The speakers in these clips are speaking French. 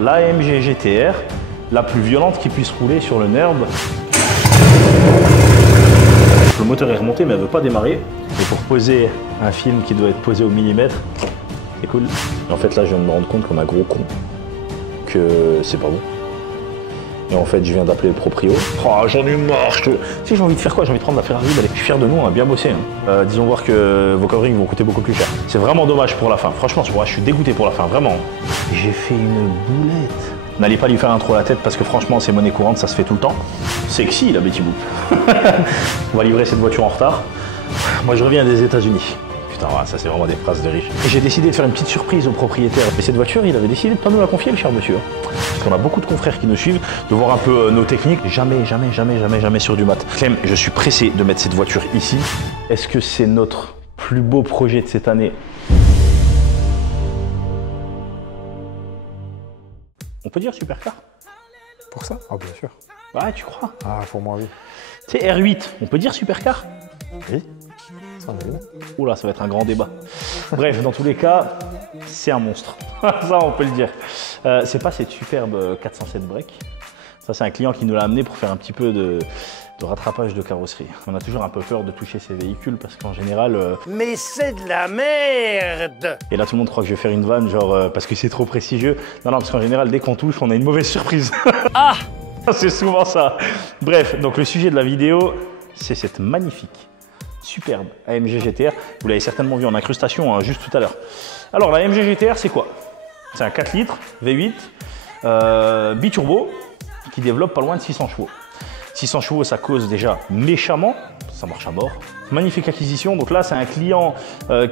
l'AMG GTR, la plus violente qui puisse rouler sur le NURB. Le moteur est remonté mais elle ne veut pas démarrer. Et pour poser un film qui doit être posé au millimètre, c'est cool. Et en fait là je viens de me rendre compte comme un gros con que c'est pas bon. Et en fait je viens d'appeler le proprio. Oh j'en ai marre. Tu sais j'ai envie de faire quoi? J'ai envie de prendre la Ferrari, d'aller. Je suis fier de nous, on a bien bossé. Hein. Disons voir que vos coverings vont coûter beaucoup plus cher. C'est vraiment dommage pour la fin. Franchement je suis dégoûté pour la fin, vraiment. J'ai fait une boulette. N'allez pas lui faire un trou à la tête parce que franchement c'est monnaie courante, ça se fait tout le temps. Sexy la Betty Boop. On va livrer cette voiture en retard. Moi je reviens des États-Unis. Putain ça c'est vraiment des phrases de riches. J'ai décidé de faire une petite surprise au propriétaire. Et cette voiture il avait décidé de ne pas nous la confier le cher monsieur. Parce qu'on a beaucoup de confrères qui nous suivent, de voir un peu nos techniques. Jamais sur du mat. Clem, je suis pressé de mettre cette voiture ici. Est-ce que c'est notre plus beau projet de cette année? On peut dire supercar? Pour ça? Ah bien sûr. Ouais, tu crois? Ah, pour moi, oui. Tu sais, R8, on peut dire supercar? Oui. Oula, ça va être un grand débat. Bref, dans tous les cas, c'est un monstre. Ça, on peut le dire. C'est pas cette superbe 407 break. Ça, c'est un client qui nous l'a amené pour faire un petit peu de rattrapage de carrosserie. On a toujours un peu peur de toucher ces véhicules parce qu'en général... Mais c'est de la merde! Et là, tout le monde croit que je vais faire une vanne, genre parce que c'est trop prestigieux. Non, parce qu'en général, dès qu'on touche, on a une mauvaise surprise. Ah! C'est souvent ça. Bref, donc le sujet de la vidéo, c'est cette magnifique, superbe AMG GTR. Vous l'avez certainement vu en incrustation hein, juste tout à l'heure. Alors, la AMG GTR, c'est quoi? C'est un 4 litres V8 biturbo qui développe pas loin de 600 chevaux. 600 chevaux, ça cause déjà méchamment, ça marche à mort. Magnifique acquisition, donc là c'est un client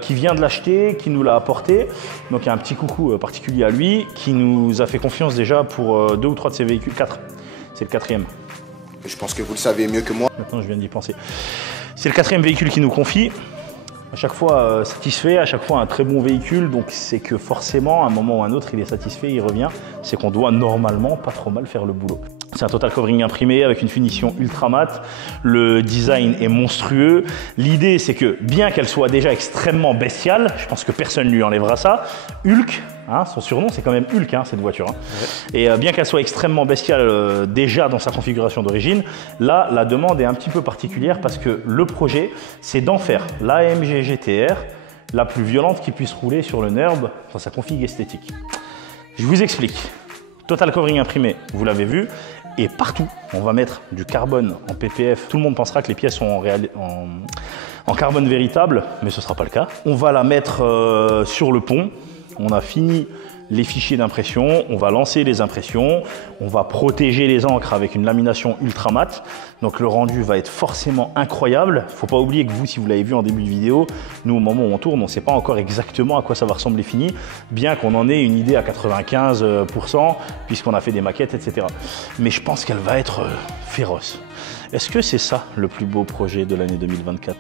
qui vient de l'acheter, qui nous l'a apporté. Donc il y a un petit coucou particulier à lui, qui nous a fait confiance déjà pour 2 ou 3 de ses véhicules, 4. C'est le 4e. Je pense que vous le savez mieux que moi. Maintenant je viens d'y penser. C'est le 4e véhicule qu'il nous confie. À chaque fois satisfait, à chaque fois un très bon véhicule, donc c'est que forcément, à un moment ou à un autre, il est satisfait, il revient. C'est qu'on doit normalement pas trop mal faire le boulot. C'est un total covering imprimé avec une finition ultra mat. Le design est monstrueux. L'idée, c'est que bien qu'elle soit déjà extrêmement bestiale, je pense que personne ne lui enlèvera ça, Hulk, hein, son surnom c'est quand même Hulk hein, cette voiture. Hein. Ouais. Et bien qu'elle soit extrêmement bestiale déjà dans sa configuration d'origine, là la demande est un petit peu particulière parce que le projet c'est d'en faire l'AMG GTR la plus violente qui puisse rouler sur le NURB dans sa config esthétique. Je vous explique. Total covering imprimé, vous l'avez vu, et partout, on va mettre du carbone en PPF. Tout le monde pensera que les pièces sont en carbone véritable, mais ce ne sera pas le cas. On va la mettre sur le pont. On a fini les fichiers d'impression, on va lancer les impressions, on va protéger les encres avec une lamination ultra mat. Donc le rendu va être forcément incroyable. Il ne faut pas oublier que vous, si vous l'avez vu en début de vidéo, nous au moment où on tourne, on ne sait pas encore exactement à quoi ça va ressembler fini, bien qu'on en ait une idée à 95%, puisqu'on a fait des maquettes, etc. Mais je pense qu'elle va être féroce. Est-ce que c'est ça le plus beau projet de l'année 2024 ?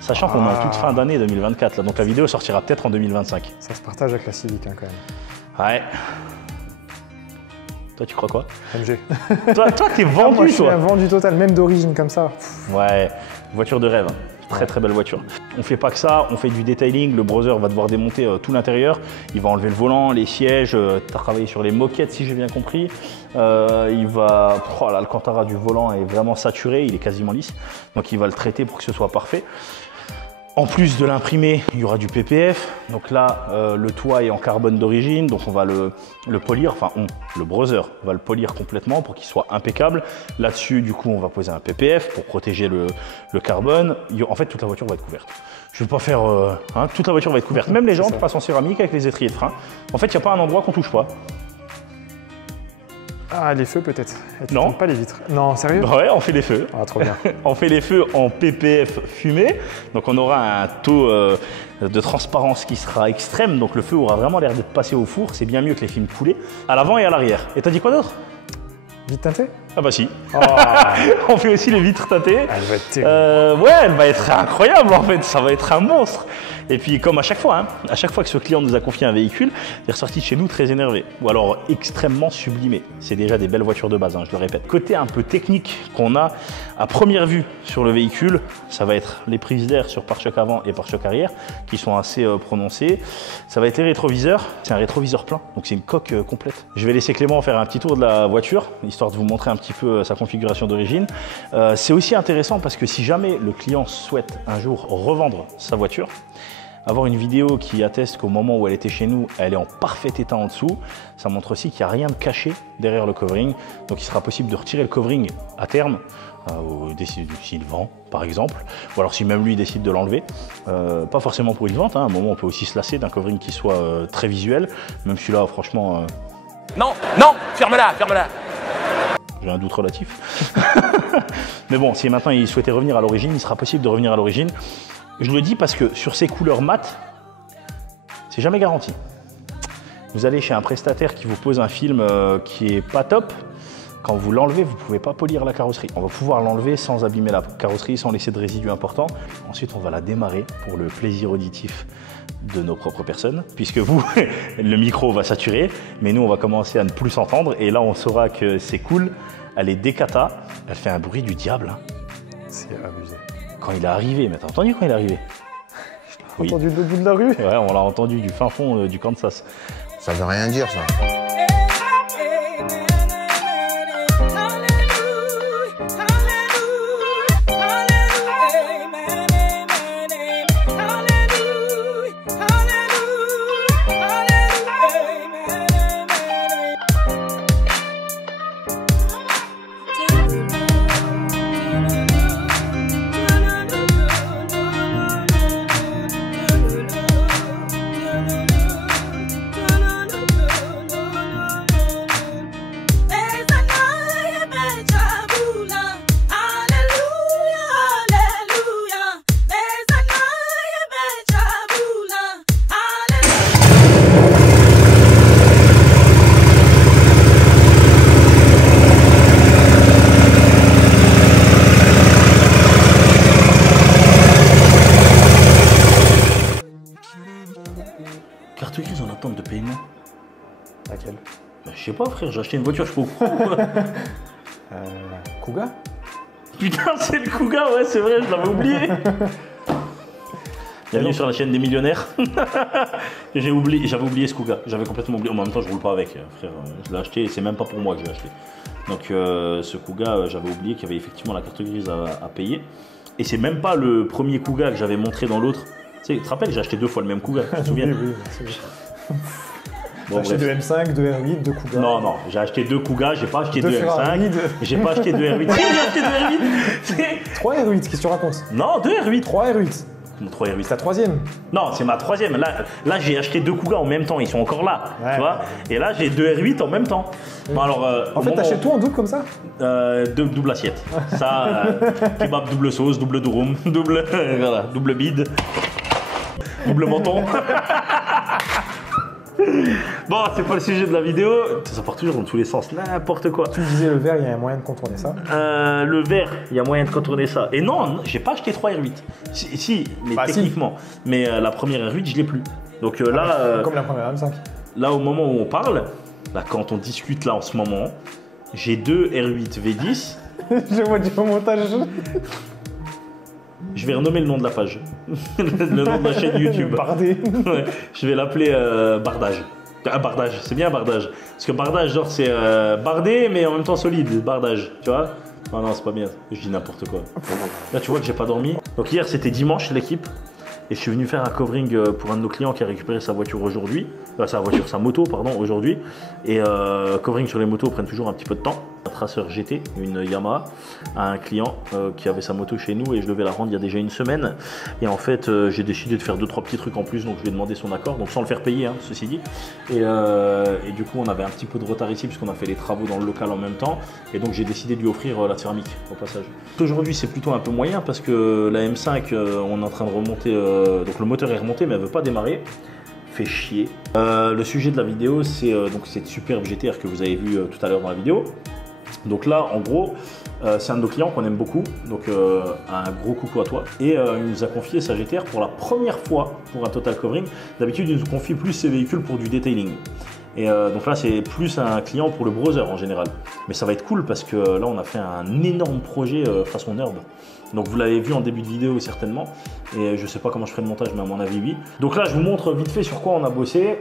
Sachant qu'on est en toute fin d'année 2024, là, donc la vidéo sortira peut-être en 2025. Ça se partage avec la Civic hein, quand même. Ouais. Toi, tu crois quoi? MG. Toi, t'es vendu, moi, je suis toi. un vendu total, même d'origine comme ça. Ouais, voiture de rêve. Très très belle voiture. On fait pas que ça, on fait du detailing. Le brother va devoir démonter tout l'intérieur. Il va enlever le volant, les sièges, travailler sur les moquettes si j'ai bien compris. Il va... Oh, l'alcantara du volant est vraiment saturé, il est quasiment lisse. Donc il va le traiter pour que ce soit parfait. En plus de l'imprimer, il y aura du PPF. Donc là, le toit est en carbone d'origine, donc on va le polir. Enfin, le brother va le polir complètement pour qu'il soit impeccable. Là-dessus, du coup, on va poser un PPF pour protéger le carbone. En fait, toute la voiture va être couverte. Je ne vais pas faire... toute la voiture va être couverte. Même les jantes passent en céramique avec les étriers de frein. En fait, il n'y a pas un endroit qu'on ne touche pas. Ah, les feux peut-être. Non. Pas les vitres. Non, sérieux? Ouais, on fait les feux. Ah, trop bien. On fait les feux en PPF fumé. Donc on aura un taux de transparence qui sera extrême. Donc le feu aura vraiment l'air d'être passé au four. C'est bien mieux que les films coulés. À l'avant et à l'arrière. Et t'as dit quoi d'autre? Vitre teintée? Ah bah si. Oh. On fait aussi les vitres teintées. Elle va être terrible. Ouais, elle va être incroyable en fait. Ça va être un monstre. Et puis comme à chaque fois que ce client nous a confié un véhicule, il est ressorti de chez nous très énervé, ou alors extrêmement sublimé. C'est déjà des belles voitures de base, je le répète. Côté un peu technique qu'on a à première vue sur le véhicule, ça va être les prises d'air sur pare-choc avant et pare-choc arrière, qui sont assez prononcées. Ça va être les rétroviseurs, c'est un rétroviseur plein, donc c'est une coque complète. Je vais laisser Clément faire un petit tour de la voiture, histoire de vous montrer un petit peu sa configuration d'origine. C'est aussi intéressant parce que si jamais le client souhaite un jour revendre sa voiture, avoir une vidéo qui atteste qu'au moment où elle était chez nous, elle est en parfait état en dessous, ça montre aussi qu'il n'y a rien de caché derrière le covering. Donc il sera possible de retirer le covering à terme, s'il vend par exemple, ou alors si même lui décide de l'enlever. Pas forcément pour une vente, à un moment on peut aussi se lasser d'un covering qui soit très visuel, même celui-là franchement... Non, non, ferme-la, ferme-la. J'ai un doute relatif. Mais bon, si maintenant il souhaitait revenir à l'origine, il sera possible de revenir à l'origine. Je le dis parce que sur ces couleurs mat, c'est jamais garanti. Vous allez chez un prestataire qui vous pose un film qui est pas top. Quand vous l'enlevez, vous ne pouvez pas polir la carrosserie. On va pouvoir l'enlever sans abîmer la carrosserie, sans laisser de résidus importants. Ensuite, on va la démarrer pour le plaisir auditif de nos propres personnes, puisque vous, le micro va saturer, mais nous, on va commencer à ne plus s'entendre. Et là, on saura que c'est cool. Elle est décata. Elle fait un bruit du diable. C'est abusé. Quand il est arrivé, mais t'as entendu quand il est arrivé? Oui. Entendu de bout de la rue? Ouais, on l'a entendu du fin fond du Kansas. Ça veut rien dire, ça. Carte grise en attente de paiement. Laquelle? Bah, je sais pas frère, j'ai acheté une voiture, je suis pas au courant. Kuga? Putain, c'est le Kuga, ouais, c'est vrai, je l'avais oublié. Bienvenue sur la chaîne des millionnaires. J'avais oublié ce Kuga, j'avais complètement oublié. En même temps, je roule pas avec, frère. Je l'ai acheté, c'est même pas pour moi que je l'ai acheté. Donc, ce Kuga, j'avais oublié qu'il y avait effectivement la carte grise à payer. Et c'est même pas le premier Kuga que j'avais montré dans l'autre. Tu te rappelles, j'ai acheté 2 fois le même Kuga, tu te souviens? Oui, oui. Bon, j'ai acheté 2 M5, 2 R8, 2 Kuga. Non, non, j'ai acheté 2 Kuga, j'ai pas acheté 2 Ferrari, M5, j'ai pas acheté 2 R8. Si, j'ai acheté 2 R8. 3 R8, qu'est-ce que tu racontes? Non, 2 R8. 3 R8. 3 R8. C'est ta troisième. Non, c'est ma troisième. Là j'ai acheté 2 Kuga en même temps, ils sont encore là, ouais, tu vois. Et là j'ai 2 R8 en même temps. Bon, alors, en fait, t'achètes tout en double comme ça? Double assiette. Ça, kebab double sauce, double durum, voilà, double bide, double menton. Bon, c'est pas le sujet de la vidéo. Ça part toujours dans tous les sens, n'importe quoi. Tu me disais le verre, il y a un moyen de contourner ça? Le verre, il y a moyen de contourner ça. Et non, j'ai pas acheté 3 R8. Si, mais bah, techniquement. Si. Mais la première R8, je l'ai plus. Donc là. Comme la première M5. Là, au moment où on parle, là, quand on discute là en ce moment, j'ai 2 R8 V10. Je vois du montage. Je vais renommer le nom de la page. Le nom de la chaîne YouTube. Bardé. Ouais, je vais l'appeler Bardage. Bardage, c'est bien Bardage. Parce que Bardage, genre, c'est bardé, mais en même temps solide. Bardage, tu vois? Non, non, c'est pas bien. Je dis n'importe quoi. Là, tu vois que j'ai pas dormi. Donc, hier, c'était dimanche, l'équipe. Et je suis venu faire un covering pour un de nos clients qui a récupéré sa voiture aujourd'hui. Sa moto, pardon, aujourd'hui. Et covering sur les motos prennent toujours un petit peu de temps. Un traceur GT, une Yamaha, à un client qui avait sa moto chez nous et je devais la rendre il y a déjà une semaine. Et en fait, j'ai décidé de faire 2-3 petits trucs en plus, donc je lui ai demandé son accord, donc sans le faire payer, hein, ceci dit. Et du coup, on avait un petit peu de retard ici puisqu'on a fait les travaux dans le local en même temps. Et donc, j'ai décidé de lui offrir la céramique au passage. Aujourd'hui, c'est plutôt un peu moyen parce que la M5, on est en train de remonter. Donc, le moteur est remonté, mais elle ne veut pas démarrer. Fait chier. Le sujet de la vidéo, c'est donc cette superbe GTR que vous avez vu tout à l'heure dans la vidéo. Donc là, en gros, c'est un de nos clients qu'on aime beaucoup, donc un gros coucou à toi. Et il nous a confié sa GTR pour la première fois pour un total covering. D'habitude, il nous confie plus ses véhicules pour du detailing. Et donc là, c'est plus un client pour le browser en général. Mais ça va être cool parce que là, on a fait un énorme projet façon nerd. Donc vous l'avez vu en début de vidéo certainement. Et je ne sais pas comment je ferai le montage, mais à mon avis, oui. Donc là, je vous montre vite fait sur quoi on a bossé.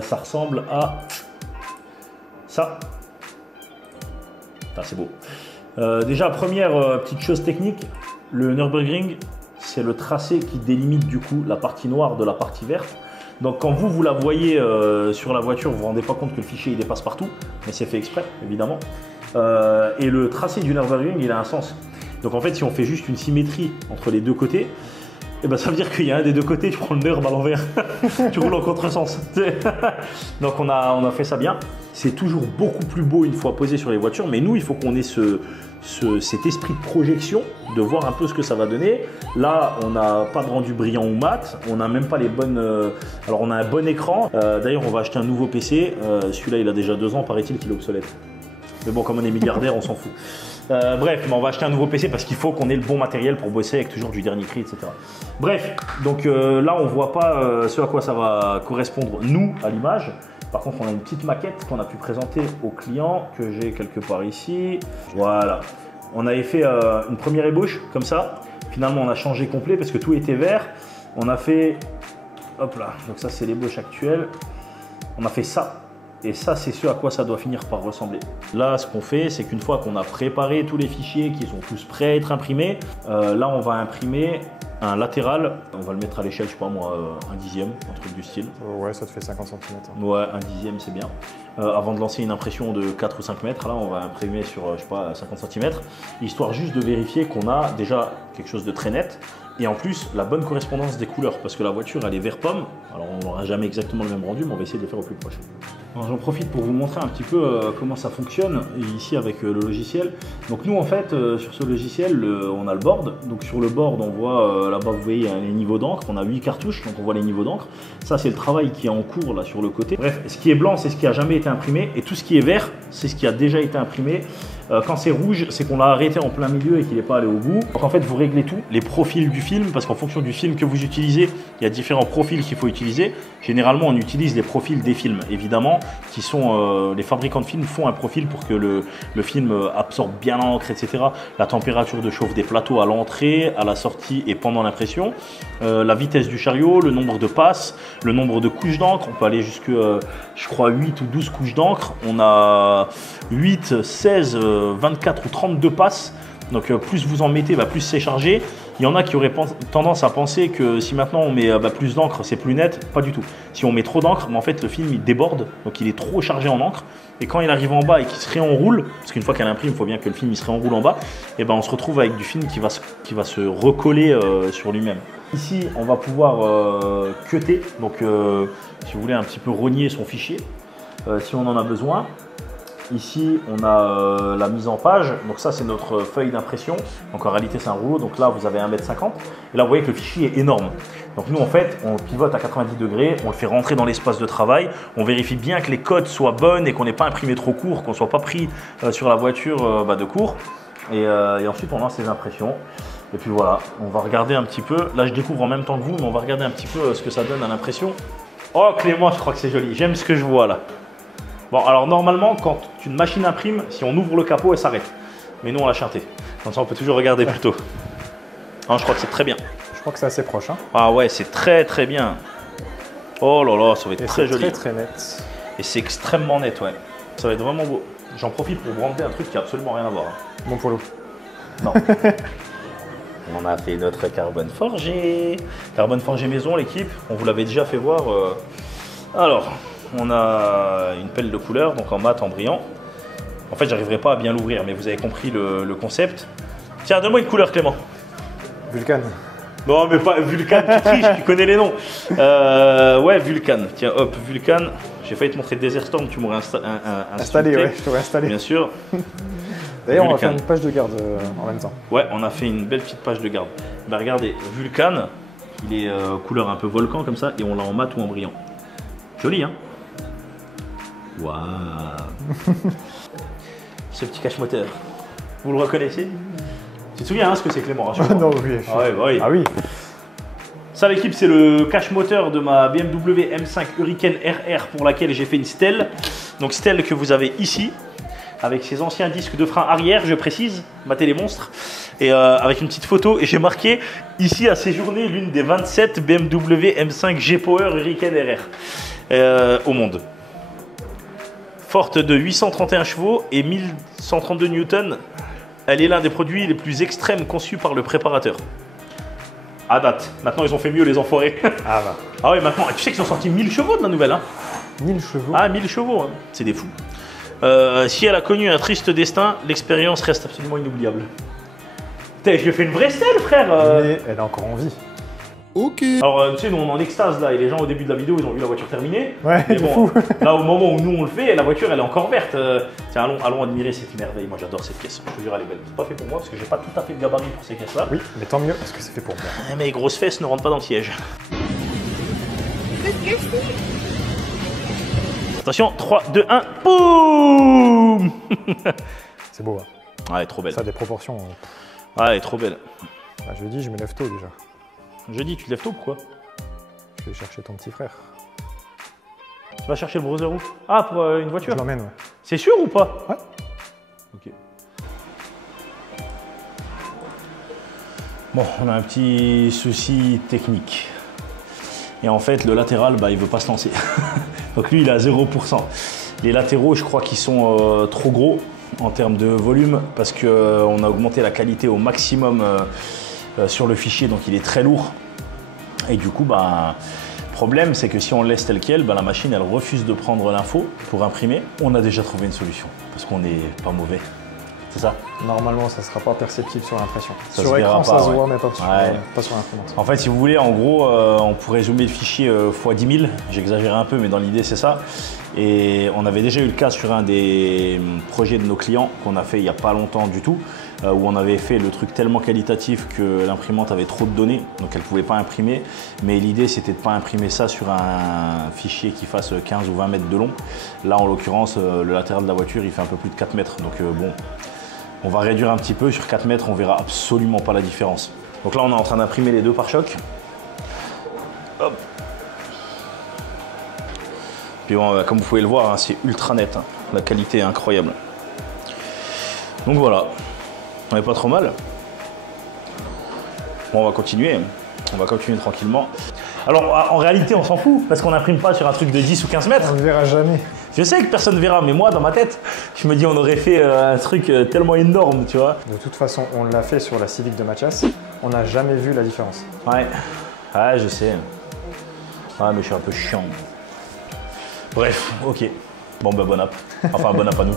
Ça ressemble à ça. C'est beau. Déjà, première petite chose technique, le Nürburgring, c'est le tracé qui délimite du coup la partie noire de la partie verte. Donc quand vous la voyez sur la voiture, vous ne vous rendez pas compte que le fichier il dépasse partout, mais c'est fait exprès évidemment. Et le tracé du Nürburgring, il a un sens. Donc en fait, si on fait juste une symétrie entre les deux côtés, eh ben, ça veut dire qu'il y a un des deux côtés, tu prends le Nürb à l'envers, tu roules en contresens. Donc on a fait ça bien. C'est toujours beaucoup plus beau une fois posé sur les voitures, mais nous, il faut qu'on ait cet esprit de projection, de voir un peu ce que ça va donner. Là, on n'a pas de rendu brillant ou mat, on n'a même pas les bonnes... alors on a un bon écran. D'ailleurs, on va acheter un nouveau PC. Celui-là, il a déjà 2 ans, paraît-il qu'il est obsolète. Mais bon, comme on est milliardaire, on s'en fout. Bref, mais on va acheter un nouveau PC parce qu'il faut qu'on ait le bon matériel pour bosser avec toujours du dernier cri, etc. Bref, donc là, on ne voit pas ce à quoi ça va correspondre, nous, à l'image. Par contre, on a une petite maquette qu'on a pu présenter au client, que j'ai quelque part ici. Voilà. On avait fait une première ébauche, comme ça. Finalement, on a changé complet parce que tout était vert. On a fait... Hop là, donc ça, c'est l'ébauche actuelle. On a fait ça. Et ça, c'est ce à quoi ça doit finir par ressembler. Là, ce qu'on fait, c'est qu'une fois qu'on a préparé tous les fichiers qui sont tous prêts à être imprimés, là, on va imprimer un latéral. On va le mettre à l'échelle, je sais pas moi, 1/10, un truc du style. Ouais, ça te fait 50 cm. Ouais, 1/10, c'est bien. Avant de lancer une impression de 4 ou 5 mètres, là, on va imprimer sur, je sais pas, 50 cm, histoire juste de vérifier qu'on a déjà quelque chose de très net. Et en plus, la bonne correspondance des couleurs, parce que la voiture, elle est vert pomme. Alors, on n'aura jamais exactement le même rendu, mais on va essayer de le faire au plus proche. J'en profite pour vous montrer un petit peu comment ça fonctionne ici avec le logiciel. Donc nous, en fait, sur ce logiciel, on a le board. Donc sur le board, on voit là-bas, vous voyez les niveaux d'encre. On a 8 cartouches, donc on voit les niveaux d'encre. Ça, c'est le travail qui est en cours là sur le côté. Bref, ce qui est blanc, c'est ce qui a jamais été imprimé, et tout ce qui est vert, c'est ce qui a déjà été imprimé. Quand c'est rouge, c'est qu'on l'a arrêté en plein milieu et qu'il n'est pas allé au bout. Donc en fait, vous réglez tout, les profils du film, parce qu'en fonction du film que vous utilisez, il y a différents profils qu'il faut utiliser. Généralement, on utilise les profils des films, évidemment, qui sont les fabricants de films font un profil pour que le film absorbe bien l'encre, etc. La température de chauffe des plateaux à l'entrée, à la sortie et pendant l'impression. La vitesse du chariot, le nombre de passes, le nombre de couches d'encre. On peut aller jusque, je crois, 8 ou 12 couches d'encre. On a 8, 16, 24 ou 32 passes. Donc plus vous en mettez, plus c'est chargé. Il y en a qui auraient tendance à penser que si maintenant on met plus d'encre, c'est plus net. Pas du tout. Si on met trop d'encre, en fait le film il déborde, donc il est trop chargé en encre. Et quand il arrive en bas et qu'il se réenroule, parce qu'une fois qu'elle imprime, il faut bien que le film il se réenroule en bas, et on se retrouve avec du film qui va se recoller sur lui-même. Ici, on va pouvoir cutter, donc si vous voulez un petit peu rogner son fichier, si on en a besoin. Ici, on a la mise en page. Donc ça, c'est notre feuille d'impression. Donc en réalité, c'est un rouleau. Donc là, vous avez 1,50 m. Et là, vous voyez que le fichier est énorme. Donc nous, en fait, on pivote à 90 degrés. On le fait rentrer dans l'espace de travail. On vérifie bien que les codes soient bonnes et qu'on n'ait pas imprimé trop court, qu'on ne soit pas pris sur la voiture de court. Et ensuite, on lance les impressions. Et puis voilà, on va regarder un petit peu. Là, je découvre en même temps que vous, mais on va regarder un petit peu ce que ça donne à l'impression. Oh, Clément, je crois que c'est joli. J'aime ce que je vois là. Bon, alors normalement, quand une machine imprime, si on ouvre le capot, elle s'arrête. Mais nous, on l'a chanté. Comme ça, on peut toujours regarder plus tôt. Non, je crois que c'est très bien. Je crois que c'est assez proche. Hein. Ah ouais, c'est très très bien. Oh là là, ça va être très joli. Très très net. Et c'est extrêmement net, ouais. Ça va être vraiment beau. J'en profite pour brander un truc qui n'a absolument rien à voir. Bon polo. Non. On a fait notre carbone forgé. Carbone forgé maison, l'équipe. On vous l'avait déjà fait voir. Alors... On a une pelle de couleur, donc en mat, en brillant. En fait, j'arriverai pas à bien l'ouvrir, mais vous avez compris le concept. Tiens, donne-moi une couleur, Clément. Vulcan. Non, mais pas Vulcan, tu triches, tu connais les noms. Ouais, Vulcan. Tiens, hop, Vulcan. J'ai failli te montrer Desert Storm, tu m'aurais installé. Ouais, je t'aurais installé. Bien sûr. D'ailleurs, on va faire une page de garde en même temps. Ouais, on a fait une belle petite page de garde. Regardez, Vulcan, il est couleur un peu volcan comme ça, et on l'a en mat ou en brillant. Joli, hein? Waouh. ce petit cache moteur. Vous le reconnaissez? Tu te souviens hein, ce que c'est Clément? Non, oui. Ah, ouais, bah oui. Ah oui. Ça l'équipe, c'est le cache moteur de ma BMW M5 Hurricane RR pour laquelle j'ai fait une stèle. Donc stèle que vous avez ici, avec ses anciens disques de frein arrière, je précise, matez les monstres, et avec une petite photo. Et j'ai marqué ici à séjourner l'une des 27 BMW M5 G-Power Hurricane RR au monde. Forte de 831 chevaux et 1132 Newton, elle est l'un des produits les plus extrêmes conçus par le préparateur. À date. Maintenant, ils ont fait mieux, les enfoirés. Ah bah. Ah ouais, maintenant, tu sais qu'ils ont sorti 1000 chevaux de la nouvelle. Hein. 1000 chevaux. Ah, 1000 chevaux, hein. C'est des fous. Si elle a connu un triste destin, l'expérience reste absolument inoubliable. Putain, je lui ai fait une vraie stèle, frère. Mais elle est encore en vie. Ok. Alors, tu sais, nous, on est en extase, là, et les gens, au début de la vidéo, ils ont vu la voiture terminée. Ouais, mais c'est bon, fou. là, au moment où nous, on le fait, la voiture, elle est encore verte. Tiens, allons admirer cette merveille. Moi, j'adore cette caisse. Je te jure, elle est belle. C'est pas fait pour moi, parce que j'ai pas tout à fait de gabarit pour ces caisses-là. Oui, mais tant mieux, parce que c'est fait pour moi. Mes grosses fesses ne rentrent pas dans le siège. Attention, 3, 2, 1, boum. C'est beau, hein. Ah, elle est trop belle. Ça a des proportions. Ah, elle est trop belle. Bah, je le dis, je me lève tôt déjà. Jeudi, tu te lèves tôt, pourquoi? Je vais chercher ton petit frère. Tu vas chercher le browser où? Ah, pour une voiture? Je l'emmène, ouais. C'est sûr ou pas? Ouais. Ok. Bon, on a un petit souci technique. Et en fait, le latéral, bah, il veut pas se lancer. Donc lui, il est à 0%. Les latéraux, je crois qu'ils sont trop gros en termes de volume parce qu'on a augmenté la qualité au maximum sur le fichier, donc il est très lourd. Et du coup, bah, problème, c'est que si on le laisse tel quel, bah, la machine, elle refuse de prendre l'info pour imprimer. On a déjà trouvé une solution parce qu'on n'est pas mauvais. C'est ça? Normalement, ça ne sera pas perceptible sur l'impression. Ça Sur se verra écran, pas, ça se ouais. voit, mais pas sur, Ouais. pas sur l'imprimante. En fait, si vous voulez, en gros, on pourrait zoomer le fichier x 10 000. J'exagère un peu, mais dans l'idée, c'est ça. Et on avait déjà eu le cas sur un des projets de nos clients qu'on a fait il n'y a pas longtemps du tout, où on avait fait le truc tellement qualitatif que l'imprimante avait trop de données, donc elle ne pouvait pas imprimer. Mais l'idée, c'était de ne pas imprimer ça sur un fichier qui fasse 15 ou 20 mètres de long. Là, en l'occurrence, le latéral de la voiture, il fait un peu plus de 4 mètres. Donc bon, on va réduire un petit peu. Sur 4 mètres, on verra absolument pas la différence. Donc là, on est en train d'imprimer les deux pare-chocs. Hop. Puis bon, comme vous pouvez le voir, hein, c'est ultra net. Hein. La qualité est incroyable. Donc voilà, on n'est pas trop mal. Bon, on va continuer. On va continuer tranquillement. Alors, en réalité, on s'en fout, parce qu'on n'imprime pas sur un truc de 10 ou 15 mètres. On ne le verra jamais. Je sais que personne ne verra, mais moi, dans ma tête, je me dis on aurait fait un truc tellement énorme, tu vois. De toute façon, on l'a fait sur la Civic de Mathias. On n'a jamais vu la différence. Ouais, ouais, je sais. Ouais, mais je suis un peu chiant. Bref, ok. Bon, bah, bon app. Enfin, bon app à nous.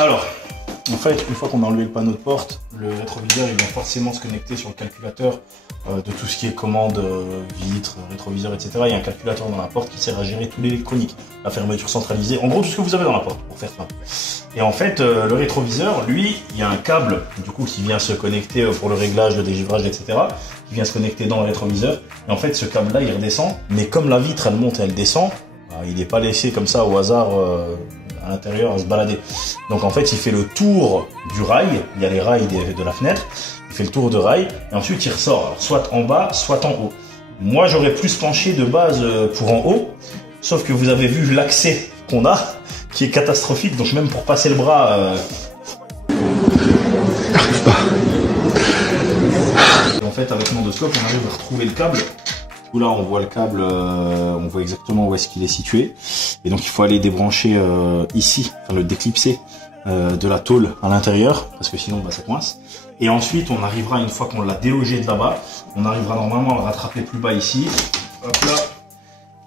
Alors, en fait, une fois qu'on a enlevé le panneau de porte, le rétroviseur il vient forcément se connecter sur le calculateur de tout ce qui est commande, vitres, rétroviseur, etc. Il y a un calculateur dans la porte qui sert à gérer tout l'électronique, la fermeture centralisée, en gros tout ce que vous avez dans la porte, pour faire simple. Et en fait, le rétroviseur, lui, il y a un câble du coup qui vient se connecter pour le réglage, le dégivrage, etc. qui vient se connecter dans le rétroviseur. Et en fait, ce câble-là, il redescend, mais comme la vitre, elle monte et elle descend, il n'est pas laissé comme ça au hasard à l'intérieur à se balader. Donc en fait, il fait le tour du rail, il y a les rails de la fenêtre, il fait le tour de rail, et ensuite il ressort, alors, soit en bas, soit en haut. Moi, j'aurais plus penché de base pour en haut, sauf que vous avez vu l'accès qu'on a, qui est catastrophique, donc même pour passer le bras... J'arrive pas. Et en fait, avec l'endoscope, on arrive à retrouver le câble. Où là, on voit le câble, on voit exactement où est-ce qu'il est situé. Et donc, il faut aller débrancher ici, enfin le déclipser de la tôle à l'intérieur, parce que sinon, bah, ça coince. Et ensuite, on arrivera, une fois qu'on l'a délogé de là-bas, on arrivera normalement à le rattraper plus bas ici. Hop là.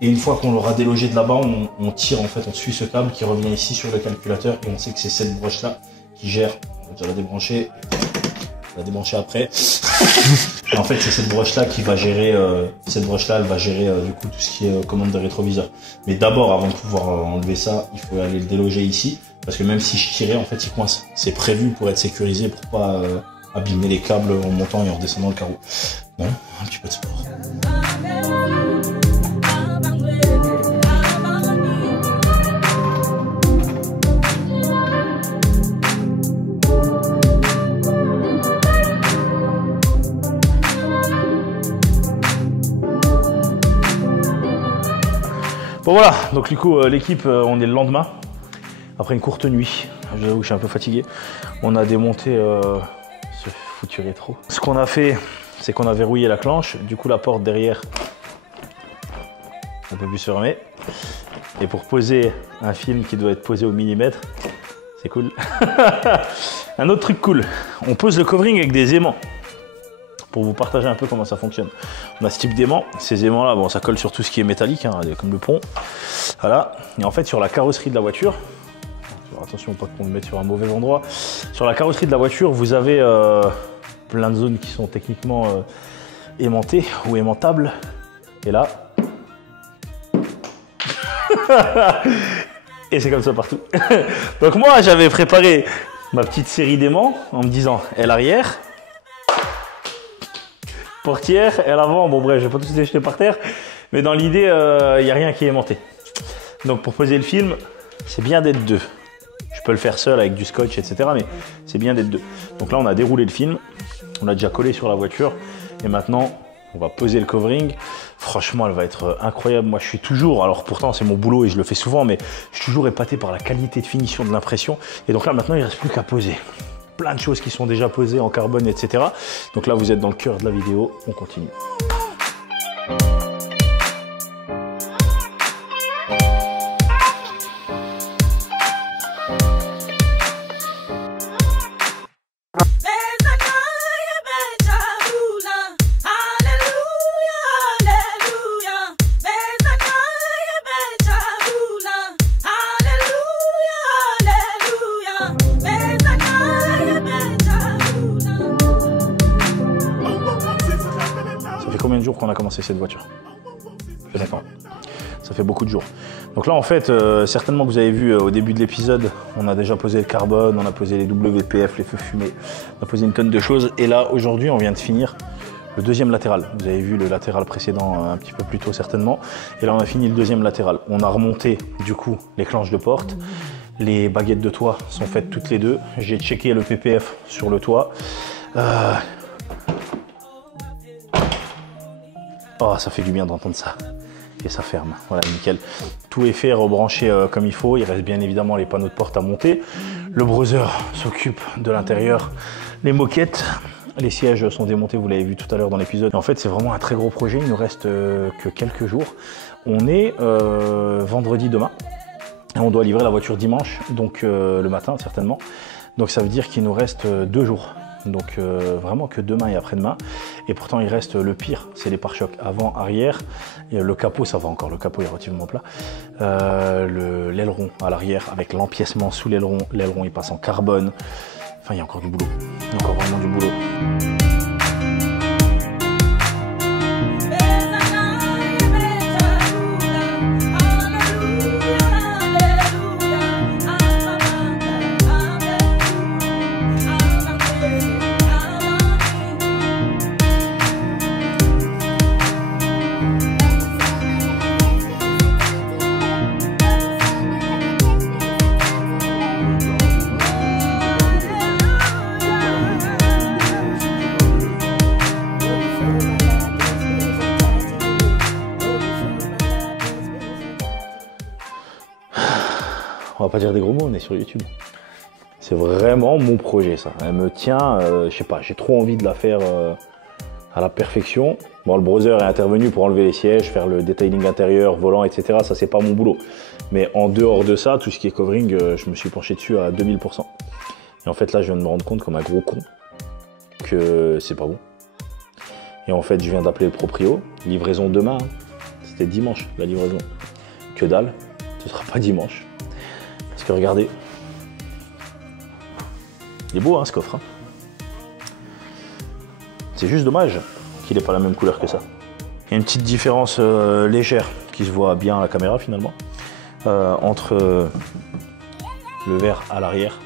Et une fois qu'on l'aura délogé de là-bas, on tire, en fait, on suit ce câble qui revient ici sur le calculateur. Et on sait que c'est cette broche-là qui gère. On va déjà la débrancher. On va la débrancher après. Et en fait, c'est cette broche-là qui va gérer, cette broche-là, elle va gérer du coup tout ce qui est commande de rétroviseur. Mais d'abord, avant de pouvoir enlever ça, il faut aller le déloger ici, parce que même si je tirais, en fait, il coince. C'est prévu pour être sécurisé, pour pas abîmer les câbles en montant et en redescendant le carreau. Bon, un petit peu de sport. Bon voilà, donc du coup l'équipe, on est le lendemain, après une courte nuit, je vous avoue que je suis un peu fatigué. On a démonté ce foutu rétro. Ce qu'on a fait, c'est qu'on a verrouillé la clenche, du coup la porte derrière, on peut plus se fermer. Et pour poser un film qui doit être posé au millimètre, c'est cool. Un autre truc cool, on pose le covering avec des aimants. Pour vous partager un peu comment ça fonctionne. On a ce type d'aimant. Ces aimants-là, bon, ça colle sur tout ce qui est métallique, hein, comme le pont. Voilà. Et en fait, sur la carrosserie de la voiture, attention pas qu'on le mette sur un mauvais endroit. Sur la carrosserie de la voiture, vous avez plein de zones qui sont techniquement aimantées ou aimantables. Et là. Et c'est comme ça partout. Donc moi, j'avais préparé ma petite série d'aimants en me disant aile arrière, portière, et à l'avant, bon bref, je vais pas tous les jeter par terre, mais dans l'idée, il n'y a rien qui est aimanté. Donc pour poser le film, c'est bien d'être deux. Je peux le faire seul avec du scotch, etc. Mais c'est bien d'être deux. Donc là, on a déroulé le film, on l'a déjà collé sur la voiture, et maintenant, on va poser le covering. Franchement, elle va être incroyable. Moi, je suis toujours, alors pourtant c'est mon boulot et je le fais souvent, mais je suis toujours épaté par la qualité de finition de l'impression. Et donc là, maintenant, il ne reste plus qu'à poser. Plein de choses qui sont déjà posées en carbone, etc. Donc là, vous êtes dans le cœur de la vidéo. On continue. Combien de jours qu'on a commencé cette voiture? Ça fait beaucoup de jours. Donc là en fait, certainement que vous avez vu au début de l'épisode, on a déjà posé le carbone, on a posé les WPF, les feux fumés, on a posé une tonne de choses. Et là aujourd'hui on vient de finir le deuxième latéral. Vous avez vu le latéral précédent un petit peu plus tôt certainement. Et là on a fini le deuxième latéral. On a remonté du coup les clenches de porte. Les baguettes de toit sont faites toutes les deux. J'ai checké le PPF sur le toit. Oh, ça fait du bien d'entendre ça. Et ça ferme. Voilà, nickel. Tout est fait, rebranché comme il faut. Il reste bien évidemment les panneaux de porte à monter. Le browser s'occupe de l'intérieur. Les moquettes, les sièges sont démontés, vous l'avez vu tout à l'heure dans l'épisode. En fait, c'est vraiment un très gros projet. Il nous reste que quelques jours. On est vendredi demain. Et on doit livrer la voiture dimanche, donc le matin certainement. Donc ça veut dire qu'il nous reste 2 jours. Donc vraiment que demain et après-demain. Et pourtant, il reste le pire, c'est les pare-chocs avant, arrière. Et le capot, ça va encore, le capot est relativement plat. L'aileron à l'arrière, avec l'empiècement sous l'aileron. L'aileron, il passe en carbone. Enfin, il y a encore du boulot. Il y a encore vraiment du boulot. On va pas dire des gros mots, on est sur YouTube. C'est vraiment mon projet, ça. Elle me tient, je sais pas, j'ai trop envie de la faire à la perfection. Bon, le brother est intervenu pour enlever les sièges, faire le detailing intérieur, volant, etc. Ça, c'est pas mon boulot. Mais en dehors de ça, tout ce qui est covering, je me suis penché dessus à 2000%. Et en fait, là, je viens de me rendre compte comme un gros con que c'est pas bon. Et en fait, je viens d'appeler le proprio. Livraison demain. Hein. C'était dimanche, la livraison. Que dalle, ce sera pas dimanche. Parce que regardez, il est beau hein, ce coffre. Hein. C'est juste dommage qu'il n'ait pas la même couleur que ça. Il y a une petite différence légère qui se voit bien à la caméra finalement entre le verre à l'arrière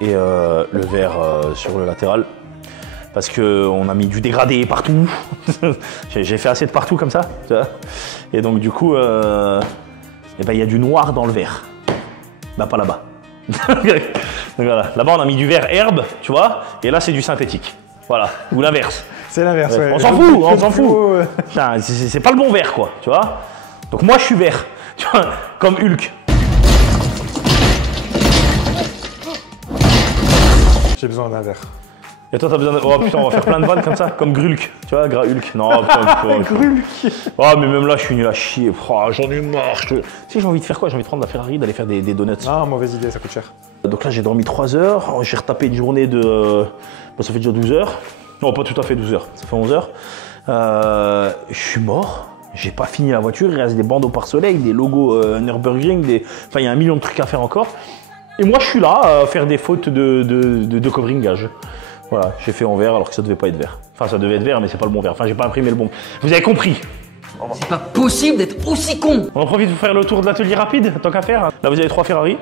et le verre sur le latéral. Parce qu'on a mis du dégradé partout. J'ai fait assez de partout comme ça. Et donc du coup, il y a du noir dans le verre. Bah pas là-bas. Voilà. Là-bas on a mis du vert herbe, tu vois, et là c'est du synthétique. Voilà, ou l'inverse. C'est l'inverse, ouais. On s'en fout, on s'en fout. C'est pas le bon vert, quoi, tu vois. Donc moi je suis vert, tu vois, comme Hulk. J'ai besoin d'un verre. Et toi t'as besoin de... Oh putain, on va faire plein de vannes comme ça, comme Grulk, tu vois, Hulk. Non, putain, Grulk. Oh mais même là je suis nul à chier, oh, j'en ai marre. Tu sais, j'ai envie de faire quoi? J'ai envie de prendre la Ferrari, d'aller faire des donuts. Ah, mauvaise idée, ça coûte cher. Donc là j'ai dormi 3 heures, j'ai retapé une journée de... ça fait déjà 12 heures. Non, pas tout à fait 12 heures, ça fait 11 heures. Je suis mort, j'ai pas fini la voiture, il reste des bandeaux pare-soleil, des logos Nürburgring, enfin il y a un million de trucs à faire encore. Et moi je suis là à faire des fautes de coveringage. Voilà, j'ai fait en vert alors que ça devait pas être vert. Enfin ça devait être vert mais c'est pas le bon vert, enfin j'ai pas imprimé le bon. Vous avez compris? C'est pas possible d'être aussi con. On en profite pour faire le tour de l'atelier rapide, tant qu'à faire. Là vous avez 3 Ferrari.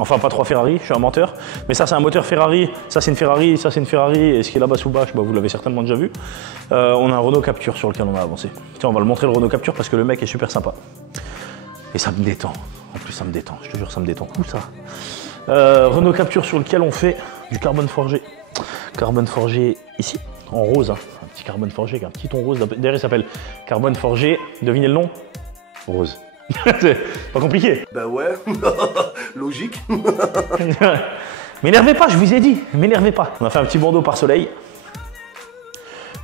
Enfin pas 3 Ferrari, je suis un menteur. Mais ça c'est un moteur Ferrari, ça c'est une Ferrari, ça c'est une Ferrari. Et ce qui est là-bas sous bâche, bah, vous l'avez certainement déjà vu. On a un Renault Captur sur lequel on a avancé. Tiens, on va le montrer le Renault Captur parce que le mec est super sympa. Et ça me détend. En plus ça me détend, je te jure ça me détend. Où ça? Renault Captur sur lequel on fait du carbone forgé. Carbone forgé ici, en rose. Hein. Un petit carbone forgé avec un petit ton rose. Derrière il s'appelle carbone forgé. Devinez le nom? Rose. C'est pas compliqué. Bah ouais, logique. M'énervez pas, je vous ai dit, m'énervez pas. On a fait un petit bandeau pare-soleil.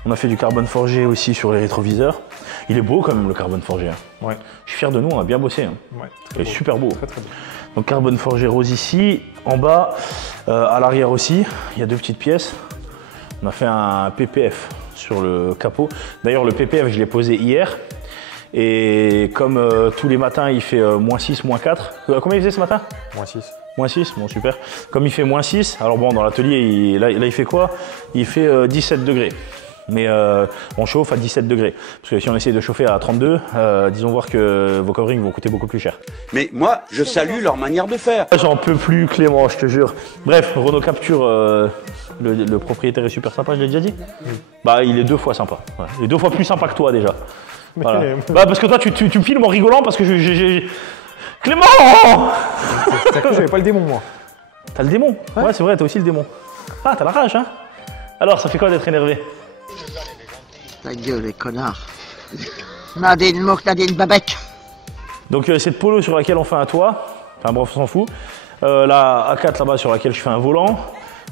On a fait du carbone forgé aussi sur les rétroviseurs. Il est beau quand même le carbone forgé. Hein. Ouais. Je suis fier de nous, on a bien bossé. Hein. Ouais, Il est super beau. Très, très beau. Donc carbone forgé rose ici, en bas, à l'arrière aussi, il y a 2 petites pièces. On a fait un PPF sur le capot. D'ailleurs le PPF je l'ai posé hier. Et comme tous les matins il fait -6, -4. Combien il faisait ce matin? -6. -6, bon super. Comme il fait -6, alors bon dans l'atelier, là il fait quoi? Il fait 17 degrés. Mais on chauffe à 17 degrés. Parce que si on essaie de chauffer à 32, disons voir que vos coverings vont coûter beaucoup plus cher. Mais moi, je salue leur manière de faire. J'en peux plus Clément, je te jure. Bref, Renault Captur, le propriétaire est super sympa, je l'ai déjà dit. Bah il est 2 fois sympa. Ouais. Il est 2 fois plus sympa que toi déjà. Voilà. Bah, parce que toi tu filmes en rigolant parce que j'ai... Clément! C'est que j'avais pas le démon moi. T'as le démon? Ouais, c'est vrai, t'as aussi le démon. Ah, t'as la rage, hein? Alors, ça fait quoi d'être énervé? Ta gueule, les connards. Nadine Mouk, Nadine Babek. Donc, cette Polo sur laquelle on fait un toit. Enfin, bref, on s'en fout. La A4 là-bas sur laquelle je fais un volant.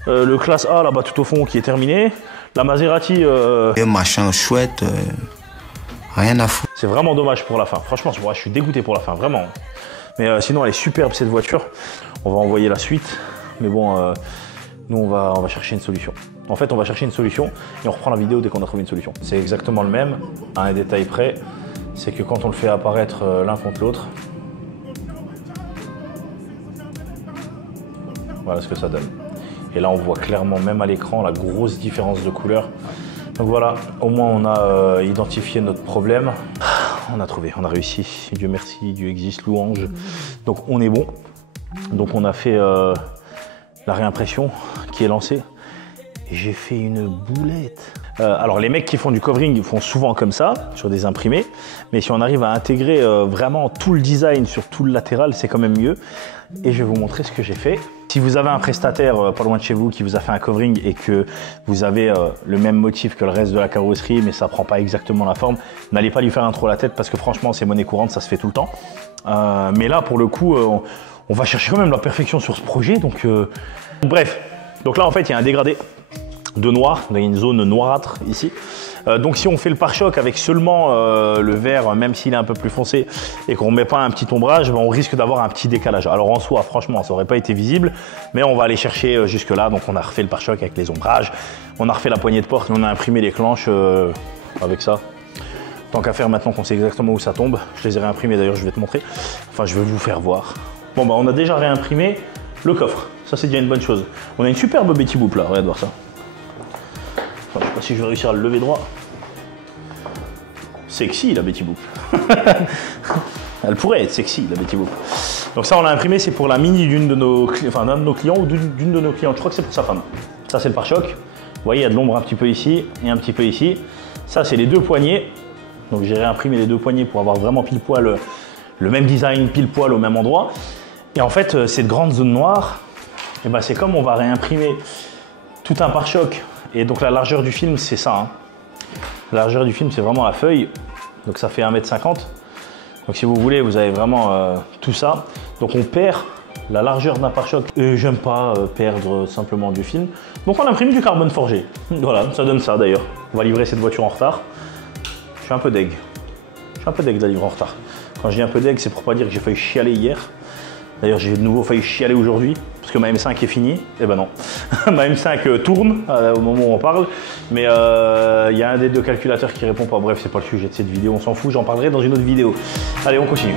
Le classe A là-bas tout au fond qui est terminé. La Maserati. Et machin chouette. Rien à foutre. C'est vraiment dommage pour la fin. Franchement, je suis dégoûté pour la fin, vraiment. Mais sinon, elle est superbe cette voiture. On va envoyer la suite. Mais bon, nous, on va chercher une solution. En fait, on va chercher une solution et on reprend la vidéo dès qu'on a trouvé une solution. C'est exactement le même, à un détail près, c'est que quand on le fait apparaître l'un contre l'autre, voilà ce que ça donne. Et là, on voit clairement, même à l'écran, la grosse différence de couleur. Donc voilà, au moins on a identifié notre problème. On a trouvé, on a réussi. Dieu merci, Dieu existe, louange. Donc on est bon. Donc on a fait la réimpression qui est lancée. Et j'ai fait une boulette. Alors les mecs qui font du covering font souvent comme ça, sur des imprimés. Mais si on arrive à intégrer vraiment tout le design sur tout le latéral, c'est quand même mieux. Et je vais vous montrer ce que j'ai fait. Si vous avez un prestataire pas loin de chez vous qui vous a fait un covering et que vous avez le même motif que le reste de la carrosserie, mais ça prend pas exactement la forme, n'allez pas lui faire un trou à la tête parce que franchement, c'est monnaie courante, ça se fait tout le temps. Mais là, pour le coup, on va chercher quand même la perfection sur ce projet. Donc, bref, donc là, en fait, il y a un dégradé de noir, il y a une zone noirâtre ici. Donc si on fait le pare-choc avec seulement le vert, même s'il est un peu plus foncé, et qu'on ne met pas un petit ombrage, ben on risque d'avoir un petit décalage. Alors en soi, franchement, ça n'aurait pas été visible, mais on va aller chercher jusque là. Donc on a refait le pare-choc avec les ombrages, on a refait la poignée de porte, et on a imprimé les clenches avec ça. Tant qu'à faire, maintenant qu'on sait exactement où ça tombe, je les ai réimprimés d'ailleurs, je vais te montrer. Enfin, je vais vous faire voir. Bon, bah on a déjà réimprimé le coffre. Ça, c'est déjà une bonne chose. On a une superbe Betty Boop là, regarde voir ça. Enfin, je sais pas si je vais réussir à le lever droit. Sexy la Betty Boop. Elle pourrait être sexy la Betty Boop. Donc ça on l'a imprimé, c'est pour la mini d'une de nos enfin d'un de nos clients ou d'une de nos clientes. Je crois que c'est pour sa femme. Ça c'est le pare-choc. Vous voyez, il y a de l'ombre un petit peu ici et un petit peu ici. Ça c'est les deux poignées. Donc j'ai réimprimé les deux poignées pour avoir vraiment pile poil le même design, pile poil au même endroit. Et en fait cette grande zone noire, et ben, c'est comme on va réimprimer tout un pare-choc. Et donc la largeur du film, c'est ça. Hein. La largeur du film, c'est vraiment la feuille. Donc ça fait 1,50 m. Donc si vous voulez, vous avez vraiment tout ça. Donc on perd la largeur d'un pare-choc. Et j'aime pas perdre simplement du film. Donc on imprime du carbone forgé. Voilà, ça donne ça d'ailleurs. On va livrer cette voiture en retard. Je suis un peu deg. Je suis un peu deg de la livrer en retard. Quand je dis un peu deg, c'est pour pas dire que j'ai failli chialer hier. D'ailleurs, j'ai de nouveau failli chialer aujourd'hui, parce que ma M5 est finie. Eh ben non, ma M5 tourne au moment où on parle, mais il y a un des deux calculateurs qui répond pas. Bref, c'est pas le sujet de cette vidéo, on s'en fout, j'en parlerai dans une autre vidéo. Allez, on continue.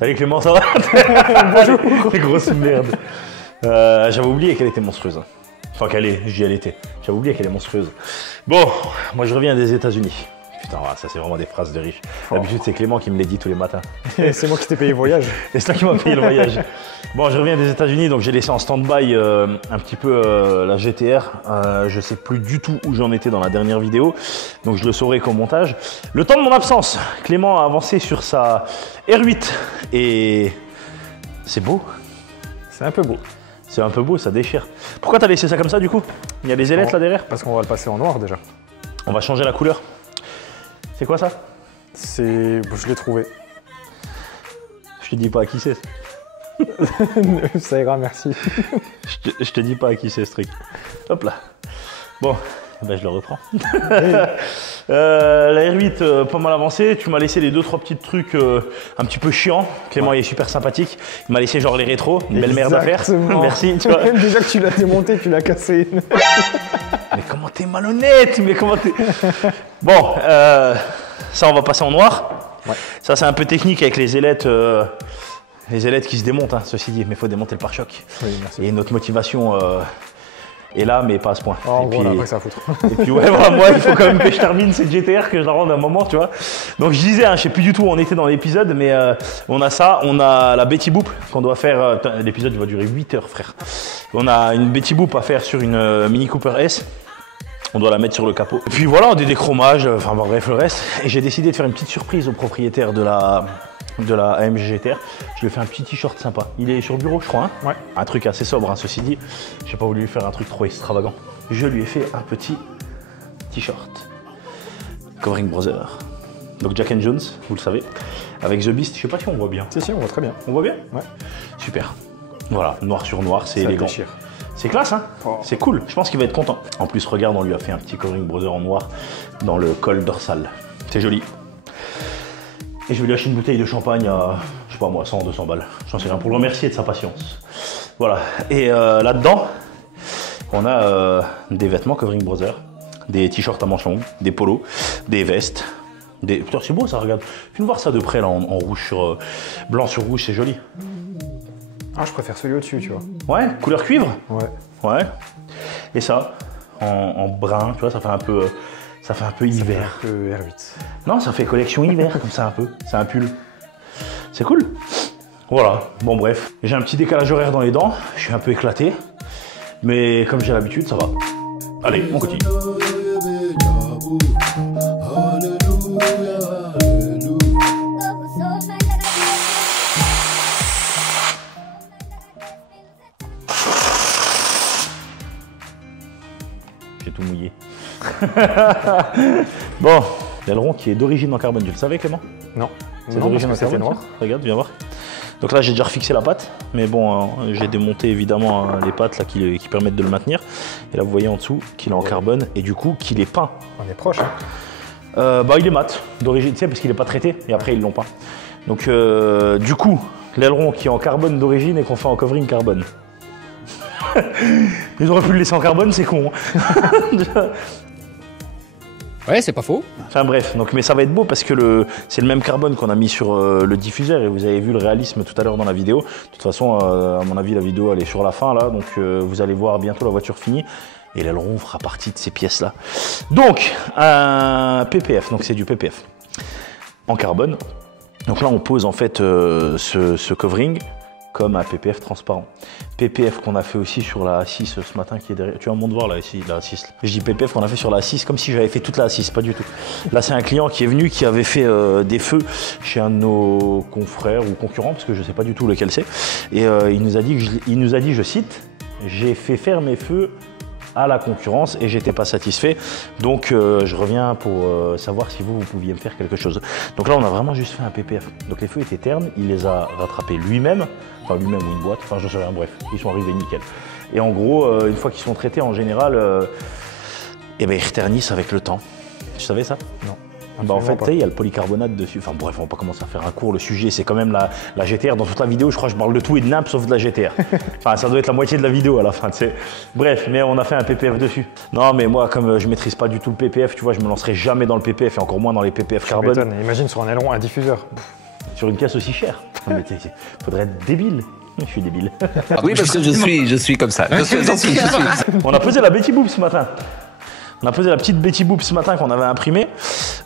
Salut Clément, ça va? Bonjour. Les grosses merdes. J'avais oublié qu'elle était monstrueuse. Enfin qu'elle est, j'y elle était. J'avais oublié qu'elle est monstrueuse. Bon, moi je reviens des États-Unis. Putain, ça c'est vraiment des phrases de riches. D'habitude c'est Clément qui me les dit tous les matins. C'est moi qui t'ai payé le voyage. Et c'est toi qui m'as payé le voyage. Bon, je reviens des États-Unis, donc j'ai laissé en stand-by un petit peu la GTR. Je sais plus du tout où j'en étais dans la dernière vidéo, donc je le saurai qu'au montage. Le temps de mon absence, Clément a avancé sur sa R8 et c'est beau. C'est un peu beau. C'est un peu beau, ça déchire. Pourquoi t'as laissé ça comme ça du coup? Il y a des ailettes là derrière? Parce qu'on va le passer en noir déjà. On va changer la couleur. C'est quoi ça? C'est... Je l'ai trouvé. Je te dis pas à qui c'est. Ça ira, merci. Je te dis pas à qui c'est ce truc. Hop là. Bon, ben je le reprends. La R8, pas mal avancée. Tu m'as laissé les 2-3 petits trucs un petit peu chiants. Clément, il est super sympathique. Il m'a laissé genre les rétros, une belle merde à faire. Merci. Tu vois. Déjà que tu l'as démonté, tu l'as cassé. Mais comment t'es malhonnête? Mais comment t'es... Bon, ça on va passer en noir. Ouais. Ça c'est un peu technique avec les ailettes qui se démontent, hein, ceci dit. Mais il faut démonter le pare-choc. Oui, merci. Et notre motivation est là, mais pas à ce point. Oh, en gros, on a après ça à foutre. Et puis ouais, voilà, moi il faut quand même que je termine cette GTR, que je la rende à un moment, tu vois. Donc je disais, hein, je sais plus du tout où on était dans l'épisode, mais on a ça, on a la Betty Boop qu'on doit faire. L'épisode va durer 8 heures, frère. On a une Betty Boop à faire sur une Mini Cooper S. On doit la mettre sur le capot. Et puis voilà, des déchromages, enfin bon, bref, le reste. Et j'ai décidé de faire une petite surprise au propriétaire de la AMG GTR. Je lui ai fait un petit t-shirt sympa. Il est sur le bureau, je crois. Hein, ouais. Un truc assez sobre, hein, ceci dit. J'ai pas voulu lui faire un truc trop extravagant. Je lui ai fait un petit t-shirt. Covering Brother. Donc Jack and Jones, vous le savez. Avec The Beast, je sais pas si on voit bien. Si, on voit très bien. On voit bien? Ouais. Super. Voilà, noir sur noir, c'est élégant. Déchire. C'est classe, hein? Oh. C'est cool, je pense qu'il va être content. En plus, regarde, on lui a fait un petit Covering Brother en noir dans le col dorsal. C'est joli. Et je vais lui acheter une bouteille de champagne à, je sais pas moi, 100, 200 balles. J'en sais rien, pour le remercier de sa patience. Voilà. Et là-dedans, on a des vêtements Covering Brother, des t-shirts à manches longues, des polos, des vestes. Putain, c'est beau ça, regarde. Viens voir ça de près, là, en rouge sur... blanc sur rouge, c'est joli. Ah, je préfère celui au-dessus, tu vois. Ouais, couleur cuivre. Ouais. Ouais. Et ça, en brun, tu vois, ça fait un peu hiver. Ça fait un peu R8. Non, ça fait collection hiver, comme ça un peu. C'est un pull. C'est cool. Voilà. Bon, bref. J'ai un petit décalage horaire dans les dents. Je suis un peu éclaté. Mais comme j'ai l'habitude, ça va. Allez, on continue. J'ai tout mouillé. Bon, l'aileron qui est d'origine en carbone, tu le savais Clément? Non. C'est d'origine en carbone, noir. Regarde, viens voir. Donc là j'ai déjà refixé la patte, mais bon, j'ai démonté évidemment les pattes là, qui permettent de le maintenir. Et là vous voyez en dessous qu'il est en carbone et du coup qu'il est peint. On est proche. Hein. Bah il est mat d'origine, tu sais, parce qu'il n'est pas traité et après ils l'ont peint. Donc du coup, l'aileron qui est en carbone d'origine et qu'on fait en covering carbone. Ils auraient pu le laisser en carbone, c'est con. Ouais, c'est pas faux. Enfin bref, donc, mais ça va être beau parce que c'est le même carbone qu'on a mis sur le diffuseur et vous avez vu le réalisme tout à l'heure dans la vidéo. De toute façon, à mon avis, la vidéo elle est sur la fin là, donc vous allez voir bientôt la voiture finie et l'aileron fera partie de ces pièces là. Donc, un PPF, donc c'est du PPF en carbone. Donc là, on pose en fait ce covering comme un PPF transparent. PPF qu'on a fait aussi sur la A6 ce matin qui est derrière. Tu vas me voir là, ici, la A6. Je dis PPF qu'on a fait sur la A6 comme si j'avais fait toute la A6, pas du tout. Là, c'est un client qui est venu, qui avait fait des feux chez un de nos confrères ou concurrents, parce que je ne sais pas du tout lequel c'est. Et il nous a dit, je cite, j'ai fait faire mes feux à la concurrence et j'étais pas satisfait. Donc je reviens pour savoir si vous pouviez me faire quelque chose. Donc là on a vraiment juste fait un PPF. Donc les feux étaient ternes, il les a rattrapés lui-même, enfin lui-même ou une boîte, enfin je sais rien, bref, ils sont arrivés nickel. Et en gros, une fois qu'ils sont traités en général, eh ben, ils reternissent avec le temps. Tu savais ça? Non. Bah en fait, il y a le polycarbonate dessus. Enfin bref, on va pas commencer à faire un cours. Le sujet, c'est quand même la GTR. Dans toute la vidéo, je crois que je parle de tout et de nimp sauf de la GTR. Enfin, ça doit être la moitié de la vidéo à la fin, tu sais. Bref, mais on a fait un PPF dessus. Non, mais moi, comme je maîtrise pas du tout le PPF, tu vois, je me lancerai jamais dans le PPF et encore moins dans les PPF carbone. Imagine sur un aileron, un diffuseur. Sur une pièce aussi chère. Mais faudrait être débile. Je suis débile. Oui, parce que je suis comme ça. On a posé la Betty Boop ce matin. On a posé la petite Betty Boop ce matin qu'on avait imprimée.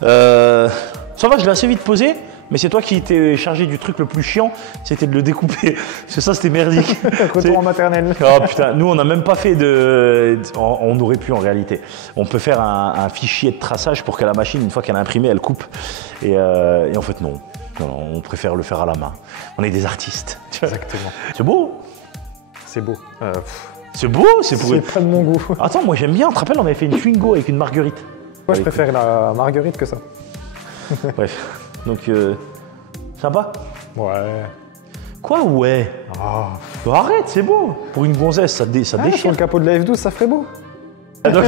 Ça va, je l'ai assez vite posé, mais c'est toi qui t'es chargé du truc le plus chiant, c'était de le découper. Parce que ça, c'était merdique. Retour en maternelle. Oh putain, nous, on n'a même pas fait de... On aurait pu en réalité. On peut faire un fichier de traçage pour que la machine, une fois qu'elle a imprimé, elle coupe. Et en fait, non. Non, on préfère le faire à la main. On est des artistes. Exactement. C'est beau. C'est beau. C'est beau, c'est pour... C'est pas de mon goût. Attends, moi j'aime bien. Tu te rappelles, on avait fait une Twingo avec une marguerite. Moi, je préfère la marguerite que ça. Bref, donc sympa. Ouais. Quoi, ouais? Ah. Bah, arrête, c'est beau. Pour une gonzesse, ça déchire. Sur le capot de la F12, ça ferait beau. Donc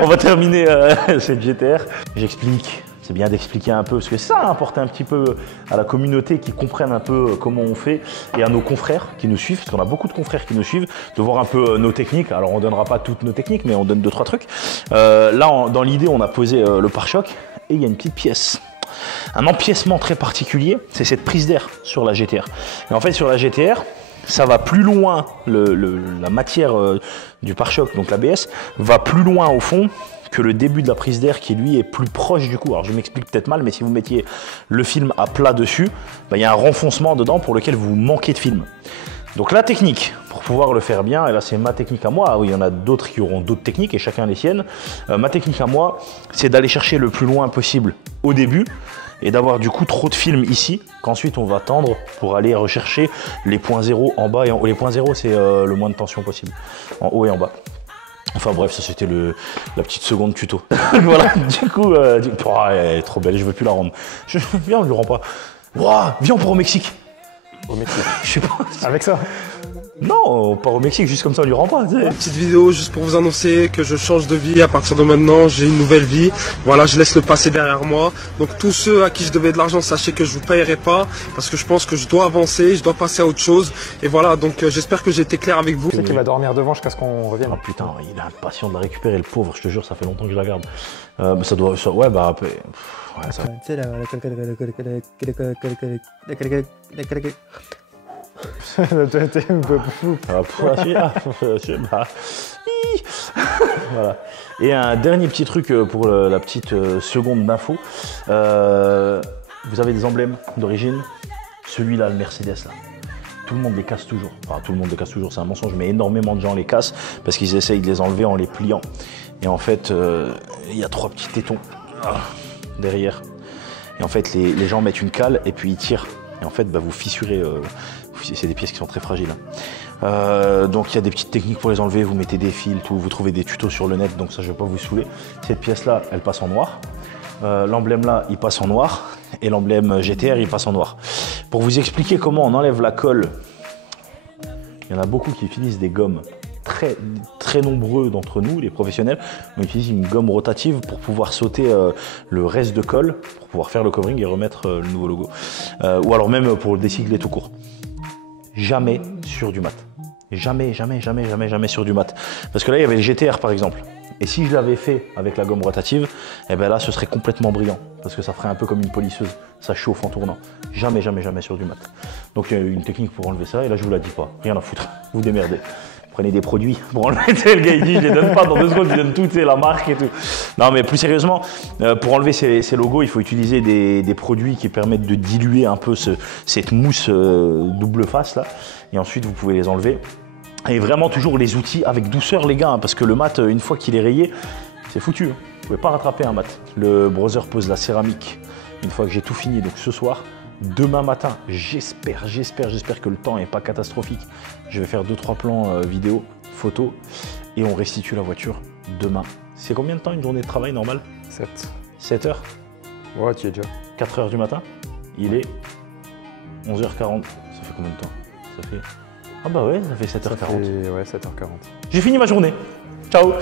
on va terminer cette GTR. J'explique. C'est bien d'expliquer un peu, parce que ça a apporté un petit peu à la communauté qui comprenne un peu comment on fait et à nos confrères qui nous suivent, parce qu'on a beaucoup de confrères qui nous suivent, de voir un peu nos techniques. Alors on ne donnera pas toutes nos techniques, mais on donne 2-3 trucs. Là, dans l'idée, on a posé le pare-choc et il y a une petite pièce. Un empiècement très particulier, c'est cette prise d'air sur la GTR. Et en fait, sur la GTR, ça va plus loin, la matière du pare-choc, donc l'ABS, va plus loin au fond que le début de la prise d'air qui lui est plus proche du cou. Alors je m'explique peut-être mal, mais si vous mettiez le film à plat dessus, il y a un renfoncement dedans pour lequel vous manquez de film. Donc la technique, pour pouvoir le faire bien, et là c'est ma technique à moi, oui, il y en a d'autres qui auront d'autres techniques et chacun les siennes. Ma technique à moi, c'est d'aller chercher le plus loin possible au début et d'avoir du coup trop de film ici, qu'ensuite on va tendre pour aller rechercher les points zéro en bas. Et les points zéro, c'est le moins de tension possible, en haut et en bas. Enfin bref, ça c'était la petite seconde tuto. Voilà, du coup, elle est trop belle, je veux plus la rendre. Viens, on ne lui rend pas. Wow, viens, on part au Mexique. Au Mexique. Je sais pas. Avec ça? Non, on part au Mexique, juste comme ça on lui rend pas. Petite vidéo juste pour vous annoncer que je change de vie. À partir de maintenant, j'ai une nouvelle vie. Voilà, je laisse le passé derrière moi. Donc tous ceux à qui je devais de l'argent, sachez que je vous paierai pas parce que je pense que je dois avancer, je dois passer à autre chose. Et voilà, donc j'espère que j'ai été clair avec vous. Tu sais qu'il va dormir devant jusqu'à ce qu'on revienne. Oh putain, il est impatient de la récupérer, le pauvre, je te jure, ça fait longtemps que je la garde. Ça doit... ouais, bah... après... Ouais, ça... Voilà. Et un dernier petit truc pour la petite seconde d'info. Vous avez des emblèmes d'origine. Celui-là, le Mercedes, là. Tout le monde les casse toujours. Enfin, tout le monde les casse toujours, c'est un mensonge, mais énormément de gens les cassent parce qu'ils essayent de les enlever en les pliant. Et en fait, il y a 3 petits tétons derrière. Et en fait, les gens mettent une cale et puis ils tirent. Et en fait, bah, vous fissurez. C'est des pièces qui sont très fragiles. Hein. Donc il y a des petites techniques pour les enlever. Vous mettez des fils, tout. Vous trouvez des tutos sur le net. Donc ça, je ne vais pas vous saouler. Cette pièce-là, elle passe en noir. L'emblème là, il passe en noir. Et l'emblème GTR, il passe en noir. Pour vous expliquer comment on enlève la colle, il y en a beaucoup qui utilisent des gommes. Très nombreux d'entre nous, les professionnels, on utilise une gomme rotative pour pouvoir sauter le reste de colle, pour pouvoir faire le covering et remettre le nouveau logo. Ou alors même pour le décigler tout court. Jamais sur du mat. Jamais sur du mat. Parce que là, il y avait le GTR par exemple. Et si je l'avais fait avec la gomme rotative, eh ben là, ce serait complètement brillant. Parce que ça ferait un peu comme une polisseuse. Ça chauffe en tournant. Jamais sur du mat. Donc il y a une technique pour enlever ça. Et là, je vous la dis pas. Rien à foutre. Vous démerdez. Prenez des produits pour enlever. Le gars, il dit, je les donne pas dans 2 secondes, je donne tout, la marque et tout. Non, mais plus sérieusement, pour enlever ces logos, il faut utiliser des produits qui permettent de diluer un peu cette mousse double face là. Et ensuite, vous pouvez les enlever. Et vraiment toujours les outils avec douceur les gars, hein, parce que le mat, une fois qu'il est rayé, c'est foutu. Hein. Vous ne pouvez pas rattraper un mat. Le brother pose la céramique une fois que j'ai tout fini, donc ce soir. Demain matin, j'espère que le temps n'est pas catastrophique. Je vais faire 2-3 plans vidéo, photos, et on restitue la voiture demain. C'est combien de temps une journée de travail normale? 7 heures? Ouais, tu y es déjà. 4 heures du matin. Il est 11h40. Ça fait combien de temps? Ça fait... Ah bah ouais, ça fait 7h40. Ouais, 7h40. J'ai fini ma journée. Ciao.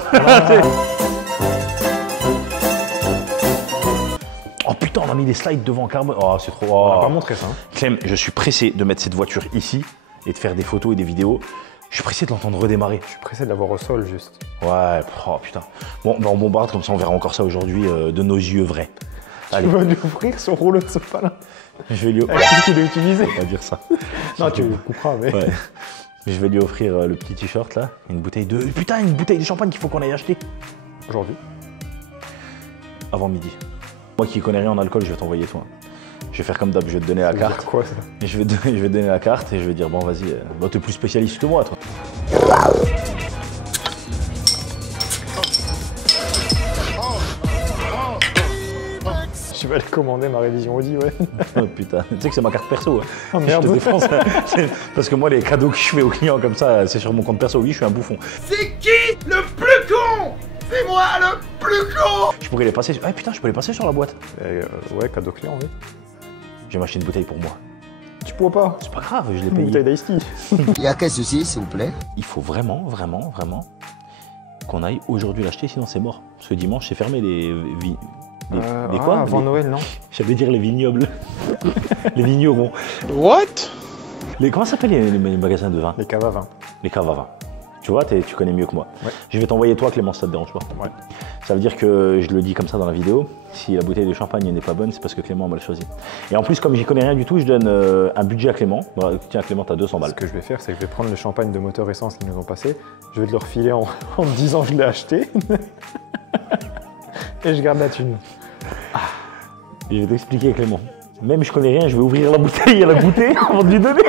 Oh putain, on a mis des slides devant carbone. Oh, c'est trop. Oh. On n'a pas montré ça. Hein. Clem, je suis pressé de mettre cette voiture ici et de faire des photos et des vidéos. Je suis pressé de l'entendre redémarrer. Je suis pressé de l'avoir au sol juste. Ouais, oh putain. Bon, bah on bombarde comme ça, on verra encore ça aujourd'hui de nos yeux vrais. Allez. Tu vas lui offrir son rouleau de sopalin. Je vais lui offrir. Qu'est-ce qu'il a utilisé? On va dire ça. Non, tu le couperas, mais. Ouais. Je vais lui offrir le petit t-shirt là, une bouteille de. Putain, une bouteille de champagne qu'il faut qu'on aille acheter. Aujourd'hui. Avant midi. Moi qui connais rien en alcool, je vais t'envoyer toi. Je vais faire comme d'hab, je vais te donner la carte. Quoi ça? Et je vais te donner la carte et je vais dire bon vas-y, bah, t'es plus spécialiste que moi toi. Je vais aller commander ma révision Audi, ouais. Oh putain, tu sais que c'est ma carte perso. Hein. Oh merde. Je te défonce. Parce que moi les cadeaux que je fais aux clients comme ça, c'est sur mon compte perso. Oui, je suis un bouffon. C'est qui le plus con? C'est moi le plus con. Je pourrais les passer. Ah putain, je peux les passer sur la boîte. Ouais, cadeau client, oui. Je vais m'acheter une bouteille pour moi. Tu pourras pas. C'est pas grave, je l'ai Une payé. bouteille d'ice tea. Il y a qu'est-ce ceci, s'il vous plaît? Il faut vraiment qu'on aille aujourd'hui l'acheter, sinon c'est mort. Parce que dimanche, c'est fermé les quoi avant Noël, non? J'allais dire les vignobles. Les vignerons. What? Comment s'appellent les magasins de vin? Les caves à vin. Les caves à vin. Tu vois, tu connais mieux que moi. Ouais. Je vais t'envoyer toi, Clément, ça te dérange pas? Ouais. Ça veut dire que, je le dis comme ça dans la vidéo, si la bouteille de champagne n'est pas bonne, c'est parce que Clément m'a choisi. Et en plus, comme j'y connais rien du tout, je donne un budget à Clément. Bon, tiens, Clément, t'as 200 balles. Ce que je vais faire, c'est que je vais prendre le champagne de moteur essence qu'ils nous ont passé, je vais te le refiler en me disant que je l'ai acheté. Et je garde la thune. Et je vais t'expliquer, Clément. Même je connais rien, je vais ouvrir la bouteille et la goûter avant de lui donner.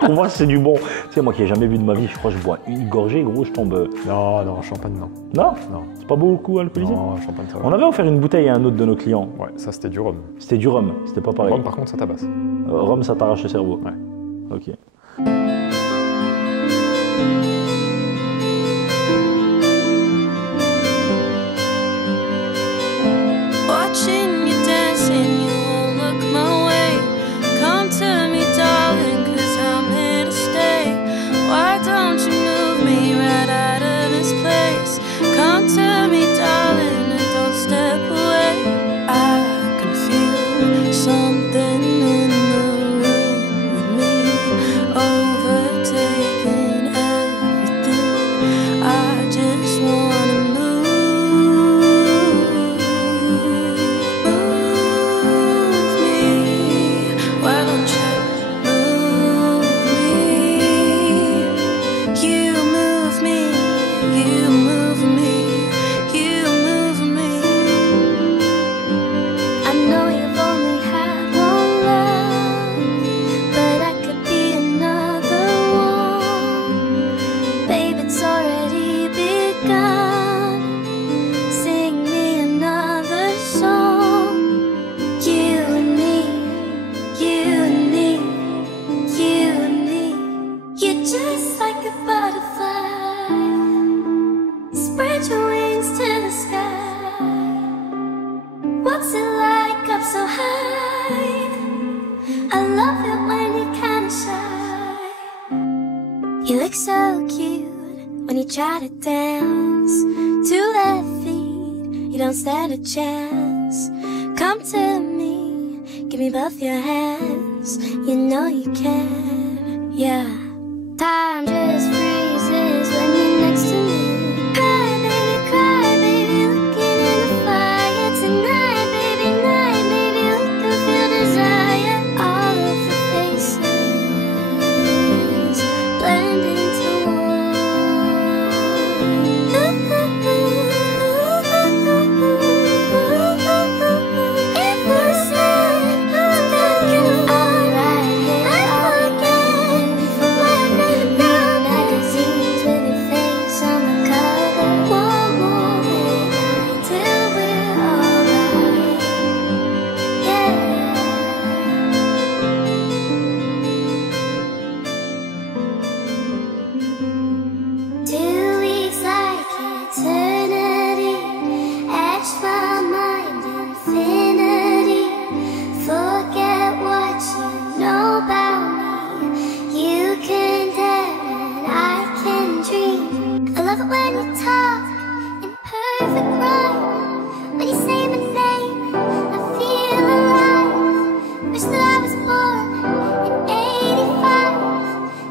Pour voir si c'est du bon. Tu sais, moi qui n'ai jamais bu de ma vie, je crois que je bois une gorgée, gros, je tombe. Non, champagne, non. Non? Non. C'est pas beaucoup alcoolisé? Non, champagne, ça va. On avait offert une bouteille à un autre de nos clients. Ouais, ça c'était du rhum. C'était du rhum, c'était pas pareil. Rhum, par contre, ça tabasse. Rhum, ça t'arrache le cerveau. Ouais. Ok. Watching you dancing, you won't look my way. Come to me, darling, 'cause I'm here to stay. Why don't you move me right out of this place? Come to me, darling, and don't step away. I can feel something in the room with me, overtaking everything. I just wanna move me. Why don't you move me? You move me, you move me, you move me. I know you've only had one love, but I could be another one. Babe, it's already begun. Sing me another song. You and me, you and me, you and me. You're just like a butterfly. Spread your wings to the sky. What's it like up so high? I love it when you're kinda shy. You look so cute when you try to dance. 2 left feet, you don't stand a chance. Come to me, give me both your hands. You know you can, yeah. Time just freezes when you're next to me. Cry, baby, looking in the fire tonight, baby, night, baby, we can feel desire. All of the faces blend into magazines with your face on the cover. One more midnight till we're alright. Yeah. 2 weeks like eternity, etched my mind infinity. Forget what you know about me. You can dare and I can dream. I love it when you talk in perfect rhyme. When you say my name, I feel alive. Wish that I was born in '85,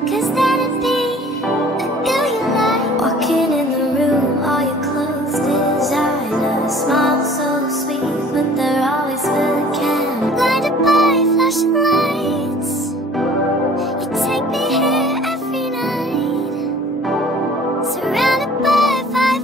'cause then it'd be a girl you like. Walking in the room, all your clothes designer. Smile so sweet, but they're always for the cam. Blinded by flashing lights, you take me here every night. Surrounded by fire.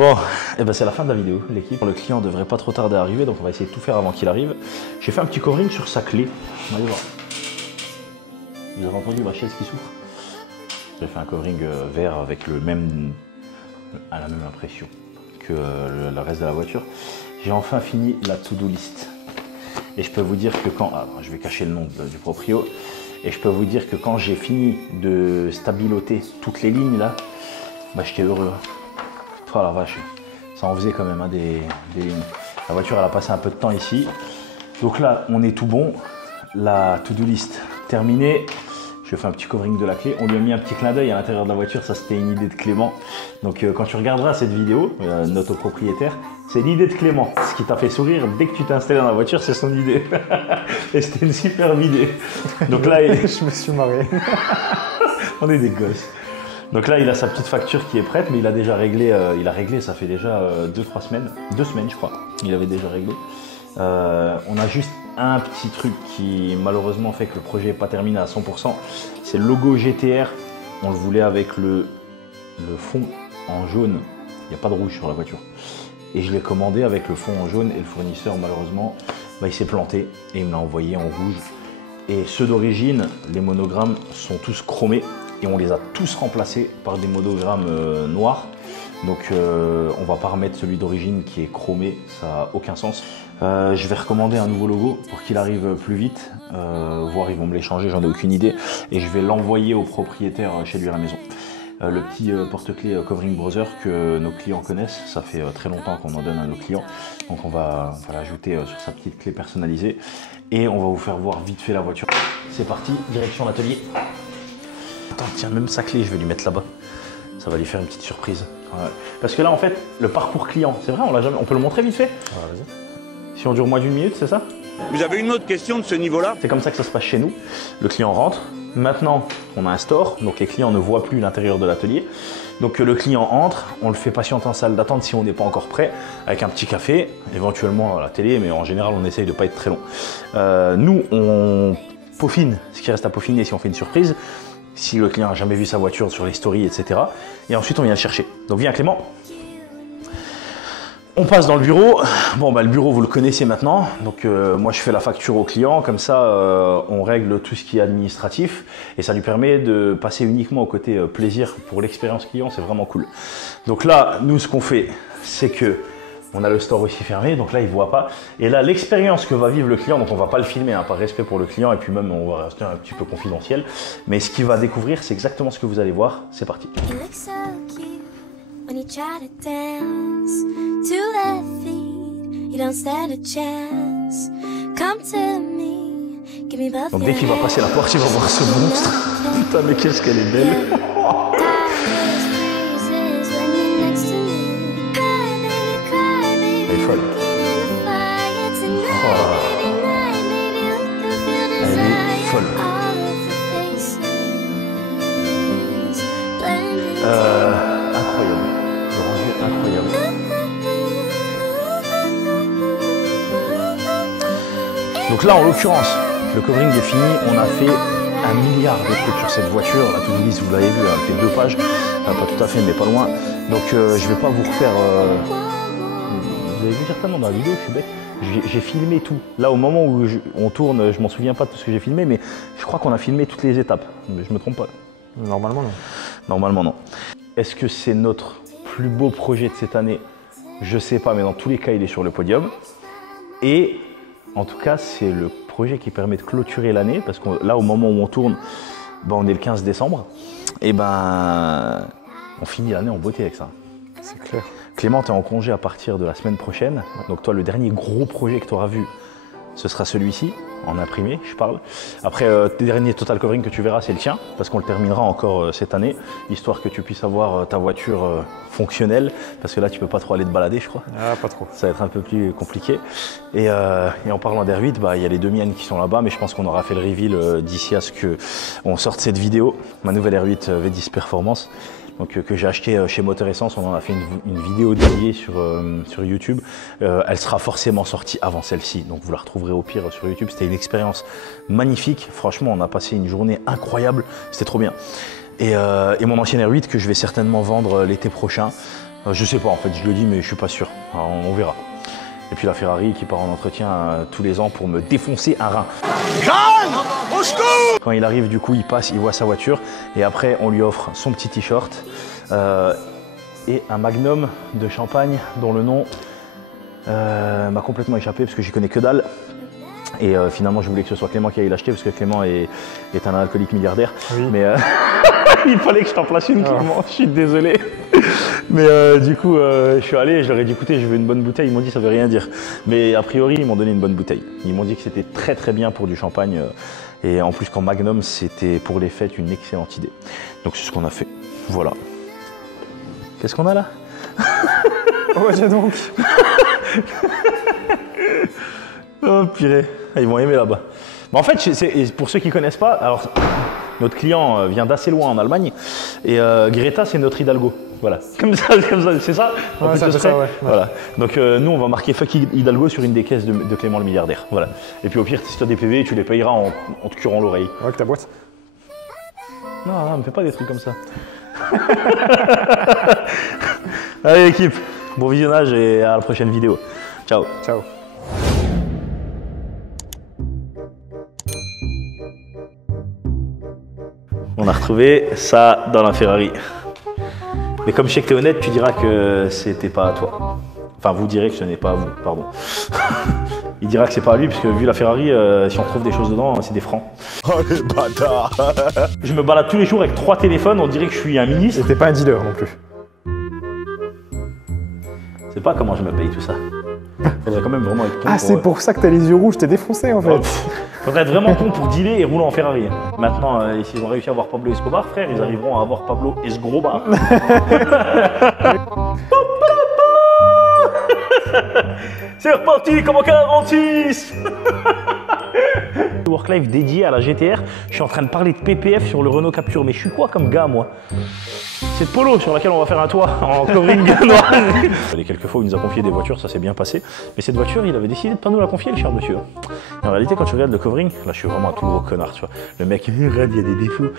Bon, et ben c'est la fin de la vidéo, l'équipe. Le client devrait pas trop tarder à arriver, donc on va essayer de tout faire avant qu'il arrive. J'ai fait un petit covering sur sa clé. Allez voir. Vous avez entendu ma chaise qui souffre? J'ai fait un covering vert avec la même impression que le reste de la voiture. J'ai enfin fini la to-do list. Et je peux vous dire que quand... Ah, je vais cacher le nom du proprio. Et je peux vous dire que quand j'ai fini de stabiloter toutes les lignes là, bah j'étais heureux. Oh la vache, ça en faisait quand même hein, des lignes. La voiture elle a passé un peu de temps ici. Donc là on est tout bon. La to-do list terminée. Je fais un petit covering de la clé. On lui a mis un petit clin d'œil à l'intérieur de la voiture. Ça, c'était une idée de Clément. Donc, quand tu regarderas cette vidéo, notre propriétaire, c'est l'idée de Clément. Ce qui t'a fait sourire dès que tu t'es installé dans la voiture, c'est son idée. Et c'était une superbe idée. Donc là, je me suis marré. On est des gosses. Donc là, il a sa petite facture qui est prête, mais il a déjà réglé. Il a réglé, ça fait déjà 2-3 semaines. 2 semaines, je crois. Il avait déjà réglé. On a juste un petit truc qui malheureusement fait que le projet n'est pas terminé à 100%. C'est le logo GTR. On le voulait avec le fond en jaune. Il n'y a pas de rouge sur la voiture. Et je l'ai commandé avec le fond en jaune et le fournisseur malheureusement bah, il s'est planté et il me l'a envoyé en rouge. Et ceux d'origine, les monogrammes sont tous chromés et on les a tous remplacés par des monogrammes noirs. Donc on va pas remettre celui d'origine qui est chromé, ça n'a aucun sens. Je vais recommander un nouveau logo pour qu'il arrive plus vite, voire ils vont me l'échanger, j'en ai aucune idée. Et je vais l'envoyer au propriétaire chez lui à la maison. Le petit porte-clés Covering Brother que nos clients connaissent, ça fait très longtemps qu'on en donne à nos clients. Donc on va l'ajouter sur sa petite clé personnalisée et on va vous faire voir vite fait la voiture. C'est parti, direction l'atelier. Attends, tiens, même sa clé, je vais lui mettre là-bas. Ça va lui faire une petite surprise. Ouais. Parce que là, en fait, le parcours client, c'est vrai, on peut le montrer vite fait. Si on dure moins d'1 minute, c'est ça? Vous avez une autre question de ce niveau-là? C'est comme ça que ça se passe chez nous. Le client rentre. Maintenant, on a un store, donc les clients ne voient plus l'intérieur de l'atelier. Donc le client entre, on le fait patienter en salle d'attente si on n'est pas encore prêt, avec un petit café, éventuellement à la télé, mais en général, on essaye de ne pas être très long. Nous, on peaufine ce qui reste à peaufiner si on fait une surprise. Si le client n'a jamais vu sa voiture sur les stories, etc. Et ensuite, on vient le chercher. Donc, viens Clément. On passe dans le bureau. Bon, bah, le bureau, vous le connaissez maintenant. Donc, moi, je fais la facture au client. Comme ça, on règle tout ce qui est administratif. Et ça lui permet de passer uniquement au côté plaisir pour l'expérience client. C'est vraiment cool. Donc là, nous, ce qu'on fait, c'est que on a le store aussi fermé, donc là, il ne voit pas. Et là, l'expérience que va vivre le client, donc on ne va pas le filmer, hein, par respect pour le client, et puis même, on va rester un petit peu confidentiel. Mais ce qu'il va découvrir, c'est exactement ce que vous allez voir. C'est parti. Donc dès qu'il va passer la porte, il va voir ce monstre. Putain, mais qu'est-ce qu'elle est belle. Elle est folle. Oh. Elle est folle. Incroyable. Le rendu est incroyable. Donc là, en l'occurrence, le covering est fini. On a fait 1 milliard de trucs sur cette voiture. La to-do list, vous l'avez vu, elle fait 2 pages. Pas tout à fait, mais pas loin. Donc je ne vais pas vous refaire... Vous avez vu certainement dans la vidéo, je suis bête. J'ai filmé tout. Là, au moment où on tourne, je m'en souviens pas de tout ce que j'ai filmé, mais je crois qu'on a filmé toutes les étapes. Je me trompe pas. Normalement, non. Normalement, non. Est-ce que c'est notre plus beau projet de cette année? Je sais pas, mais dans tous les cas, il est sur le podium. Et en tout cas, c'est le projet qui permet de clôturer l'année, parce que là, au moment où on tourne, ben, on est le 15 décembre. Et ben, on finit l'année en beauté avec ça. C'est clair. Clément, tu es en congé à partir de la semaine prochaine. Donc toi, le dernier gros projet que tu auras vu, ce sera celui-ci, en imprimé, je parle. Après, le dernier total covering que tu verras, c'est le tien, parce qu'on le terminera encore cette année, histoire que tu puisses avoir ta voiture fonctionnelle, parce que là, tu peux pas trop aller te balader, je crois. Ah, pas trop. Ça va être un peu plus compliqué. Et en parlant d'R8, bah, y a les 2 miennes qui sont là-bas, mais je pense qu'on aura fait le reveal d'ici à ce qu'on sorte cette vidéo. Ma nouvelle R8 V10 Performance. Donc, que j'ai acheté chez Moteur Essence. On en a fait une vidéo dédiée sur YouTube. Elle sera forcément sortie avant celle-ci, donc vous la retrouverez au pire sur YouTube. C'était une expérience magnifique. Franchement, on a passé une journée incroyable. C'était trop bien. Et mon ancienne R8 que je vais certainement vendre l'été prochain. Je sais pas en fait, je le dis mais je suis pas sûr. Alors, on verra. Et puis la Ferrari qui part en entretien tous les ans pour me défoncer un rein. Jeanne, au secours! Quand il arrive, du coup, il passe, il voit sa voiture et après, on lui offre son petit t-shirt et un magnum de champagne dont le nom m'a complètement échappé parce que j'y connais que dalle. Et finalement, je voulais que ce soit Clément qui aille l'acheter parce que Clément est un alcoolique milliardaire. Oui. Mais il fallait que je t'en place une, Clément. Je suis désolé. Mais du coup, je suis allé, je leur ai dit écoutez, je veux une bonne bouteille. Ils m'ont dit ça veut rien dire. Mais a priori, ils m'ont donné une bonne bouteille. Ils m'ont dit que c'était très très bien pour du champagne. Et en plus, qu'en Magnum, c'était pour les fêtes une excellente idée. Donc c'est ce qu'on a fait. Voilà. Qu'est-ce qu'on a là? Oh, j'ai donc. Oh purée, ils vont aimer là-bas. Mais en fait, pour ceux qui ne connaissent pas, alors notre client vient d'assez loin en Allemagne et Greta, c'est notre Hidalgo. Voilà, comme ça, c'est ça. Ouais, ça, ça ouais. Voilà. Donc nous, on va marquer fuck Hidalgo sur une des caisses de Clément le milliardaire. Voilà. Et puis au pire, si tu as des PV, tu les payeras en te curant l'oreille. Ouais, avec ta boîte. Non, me fais pas des trucs comme ça. Allez équipe, bon visionnage et à la prochaine vidéo. Ciao. Ciao. On a retrouvé ça dans la Ferrari. Mais comme je sais que tu es honnête, tu diras que c'était pas à toi. Enfin, vous direz que ce n'est pas à vous, pardon. Il dira que c'est pas à lui, parce que vu la Ferrari, si on trouve des choses dedans, c'est des francs. Oh les bâtards! Je me balade tous les jours avec 3 téléphones, on dirait que je suis un ministre. Et t'es pas un dealer non plus. C'est pas comment je me paye tout ça. Faudrait quand même vraiment être con. Ah, c'est pour ça que t'as les yeux rouges, t'es défoncé en fait. Faudrait être vraiment con pour dealer et rouler en Ferrari. Maintenant, s'ils ont réussi à avoir Pablo Escobar, frère, ils arriveront à avoir Pablo Esgroba. C'est reparti comme en 46. Work Life dédié à la GTR, je suis en train de parler de PPF sur le Renault Captur, mais je suis quoi comme gars moi? Cette Polo sur laquelle on va faire un toit en covering noir. Les quelques fois où il nous a confié des voitures, ça s'est bien passé. Mais cette voiture, il avait décidé de pas nous la confier, le cher monsieur. Et en réalité, quand tu regardes le covering, là je suis vraiment un tout gros connard, tu vois. Le mec, regarde, il y a des défauts.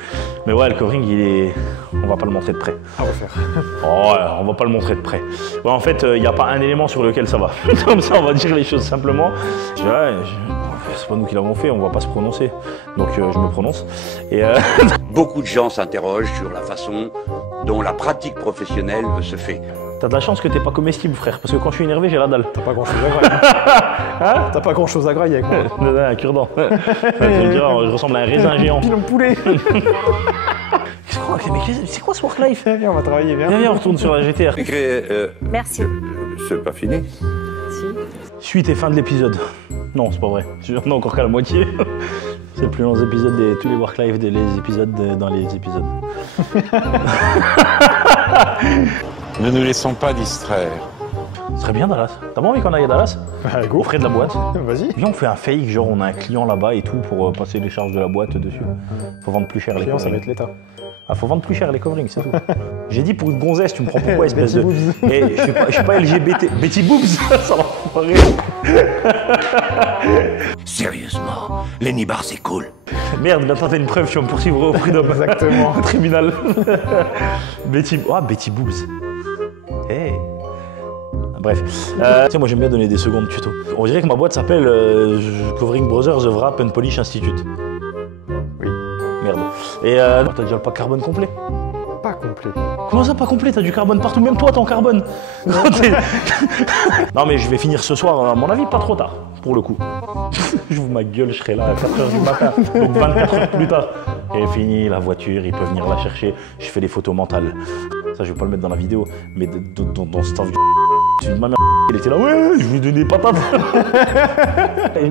Mais ouais, le covering, il est... On va pas le montrer de près. À refaire. Oh, ouais, on va pas le montrer de près. Ouais, en fait, il n'y a pas un élément sur lequel ça va. Comme ça, on va dire les choses simplement. C'est pas nous qui l'avons fait, on va pas se prononcer. Donc je me prononce. Et Beaucoup de gens s'interrogent sur la façon dont la pratique professionnelle se fait. T'as de la chance que t'es pas comestible, frère, parce que quand je suis énervé, j'ai la dalle. T'as pas grand chose à grailler. Hein? T'as pas grand chose à grailler avec moi. Un cure-dent. Je ressemble à un raisin géant. Pilon poulet. C'est quoi ce work life? Viens, on va travailler, viens. Viens, on retourne sur la GTR. Merci. C'est pas fini. Suite et fin de l'épisode. Non, c'est pas vrai. On est encore qu'à la moitié. C'est le plus long épisode de tous les work life des épisodes dans les épisodes. Ne nous laissons pas distraire. Ce serait bien Dallas. T'as pas envie qu'on aille à Dallas? Go. Au frais de la boîte. Vas-y. Viens, on fait un fake, genre on a un client là-bas et tout pour passer les charges de la boîte dessus. Faut vendre plus cher les clients, ça va coverings. être l'État. Ah, faut vendre plus cher les coverings, c'est tout. J'ai dit pour une gonzesse, tu me prends pourquoi espèce de... Et je suis pas LGBT. Betty Boobs, ça va foirer. Sérieusement, les nibards c'est cool. Merde, maintenant t'as une preuve, tu vas me poursuivre au prix Exactement. au tribunal. Betty Boobs. Hey. Bref, tiens, moi j'aime bien donner des secondes tuto. On dirait que ma boîte s'appelle Covering Brothers of Wrap and Polish Institute. Oui. Merde. Et t'as déjà le pack carbone complet? Pas complet. Comment ça pas complet? T'as du carbone partout, même toi t'es en carbone. Non mais je vais finir ce soir, à mon avis, pas trop tard, pour le coup. J'ouvre ma gueule, je serai là à 4h du matin, donc 24 heures plus tard. Et fini, la voiture, il peut venir la chercher. Je fais des photos mentales. Ça, je vais pas le mettre dans la vidéo, mais dans ce temps ma mère, elle était là, ouais, je lui donnais des patates.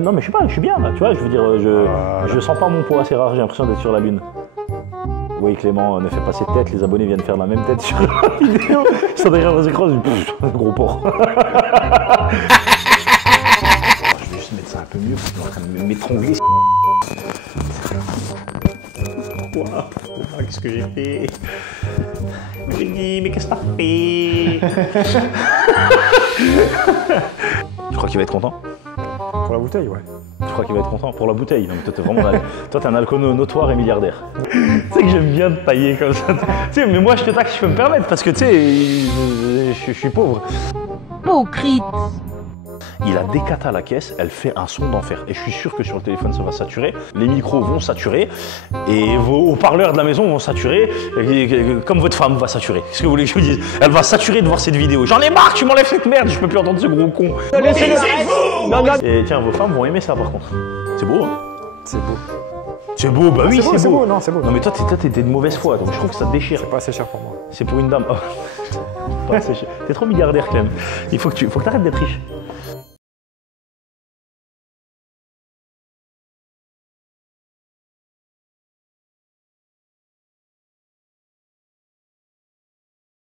Non, mais je sais pas, je suis bien là, tu vois, je veux dire, je sens pas mon poids, c'est rare, j'ai l'impression d'être sur la lune. Oui, Clément, ne fais pas cette tête, les abonnés viennent faire la même tête sur la vidéo. Ça derrière les écrans, gros porc. Je vais juste mettre ça un peu mieux, parce qu'il est en train de m'étrangler. Pourquoi? Qu'est-ce que j'ai fait? J'ai dit, mais qu'est-ce que t'as fait? Tu crois qu'il va être content? Pour la bouteille, ouais. Je crois qu'il va être content pour la bouteille. Non, mais toi, t'es vraiment toi, t'es un alcoolo notoire et milliardaire. Tu sais que j'aime bien te tailler comme ça. Tu sais, mais moi, je te taxe, je peux me permettre parce que tu sais, je suis pauvre. Hypocrite. Il a des catas à la caisse, elle fait un son d'enfer. Et je suis sûr que sur le téléphone, ça va saturer. Les micros vont saturer. Et vos haut-parleurs de la maison vont saturer. Comme votre femme va saturer. Qu'est-ce que vous voulez que je vous dise? Elle va saturer de voir cette vidéo. J'en ai marre, tu m'enlèves cette merde, je peux plus entendre ce gros con. Et tiens, vos femmes vont aimer ça par contre. C'est beau, hein? C'est beau. C'est beau, bah oui, c'est beau. Non, c'est beau. Non, mais toi, t'es de mauvaise foi, donc je trouve que ça te déchire. C'est pas assez cher pour moi. C'est pour une dame. Pas assez cher. T'es trop milliardaire, Clem. Il faut que t'arrêtes d'être riche.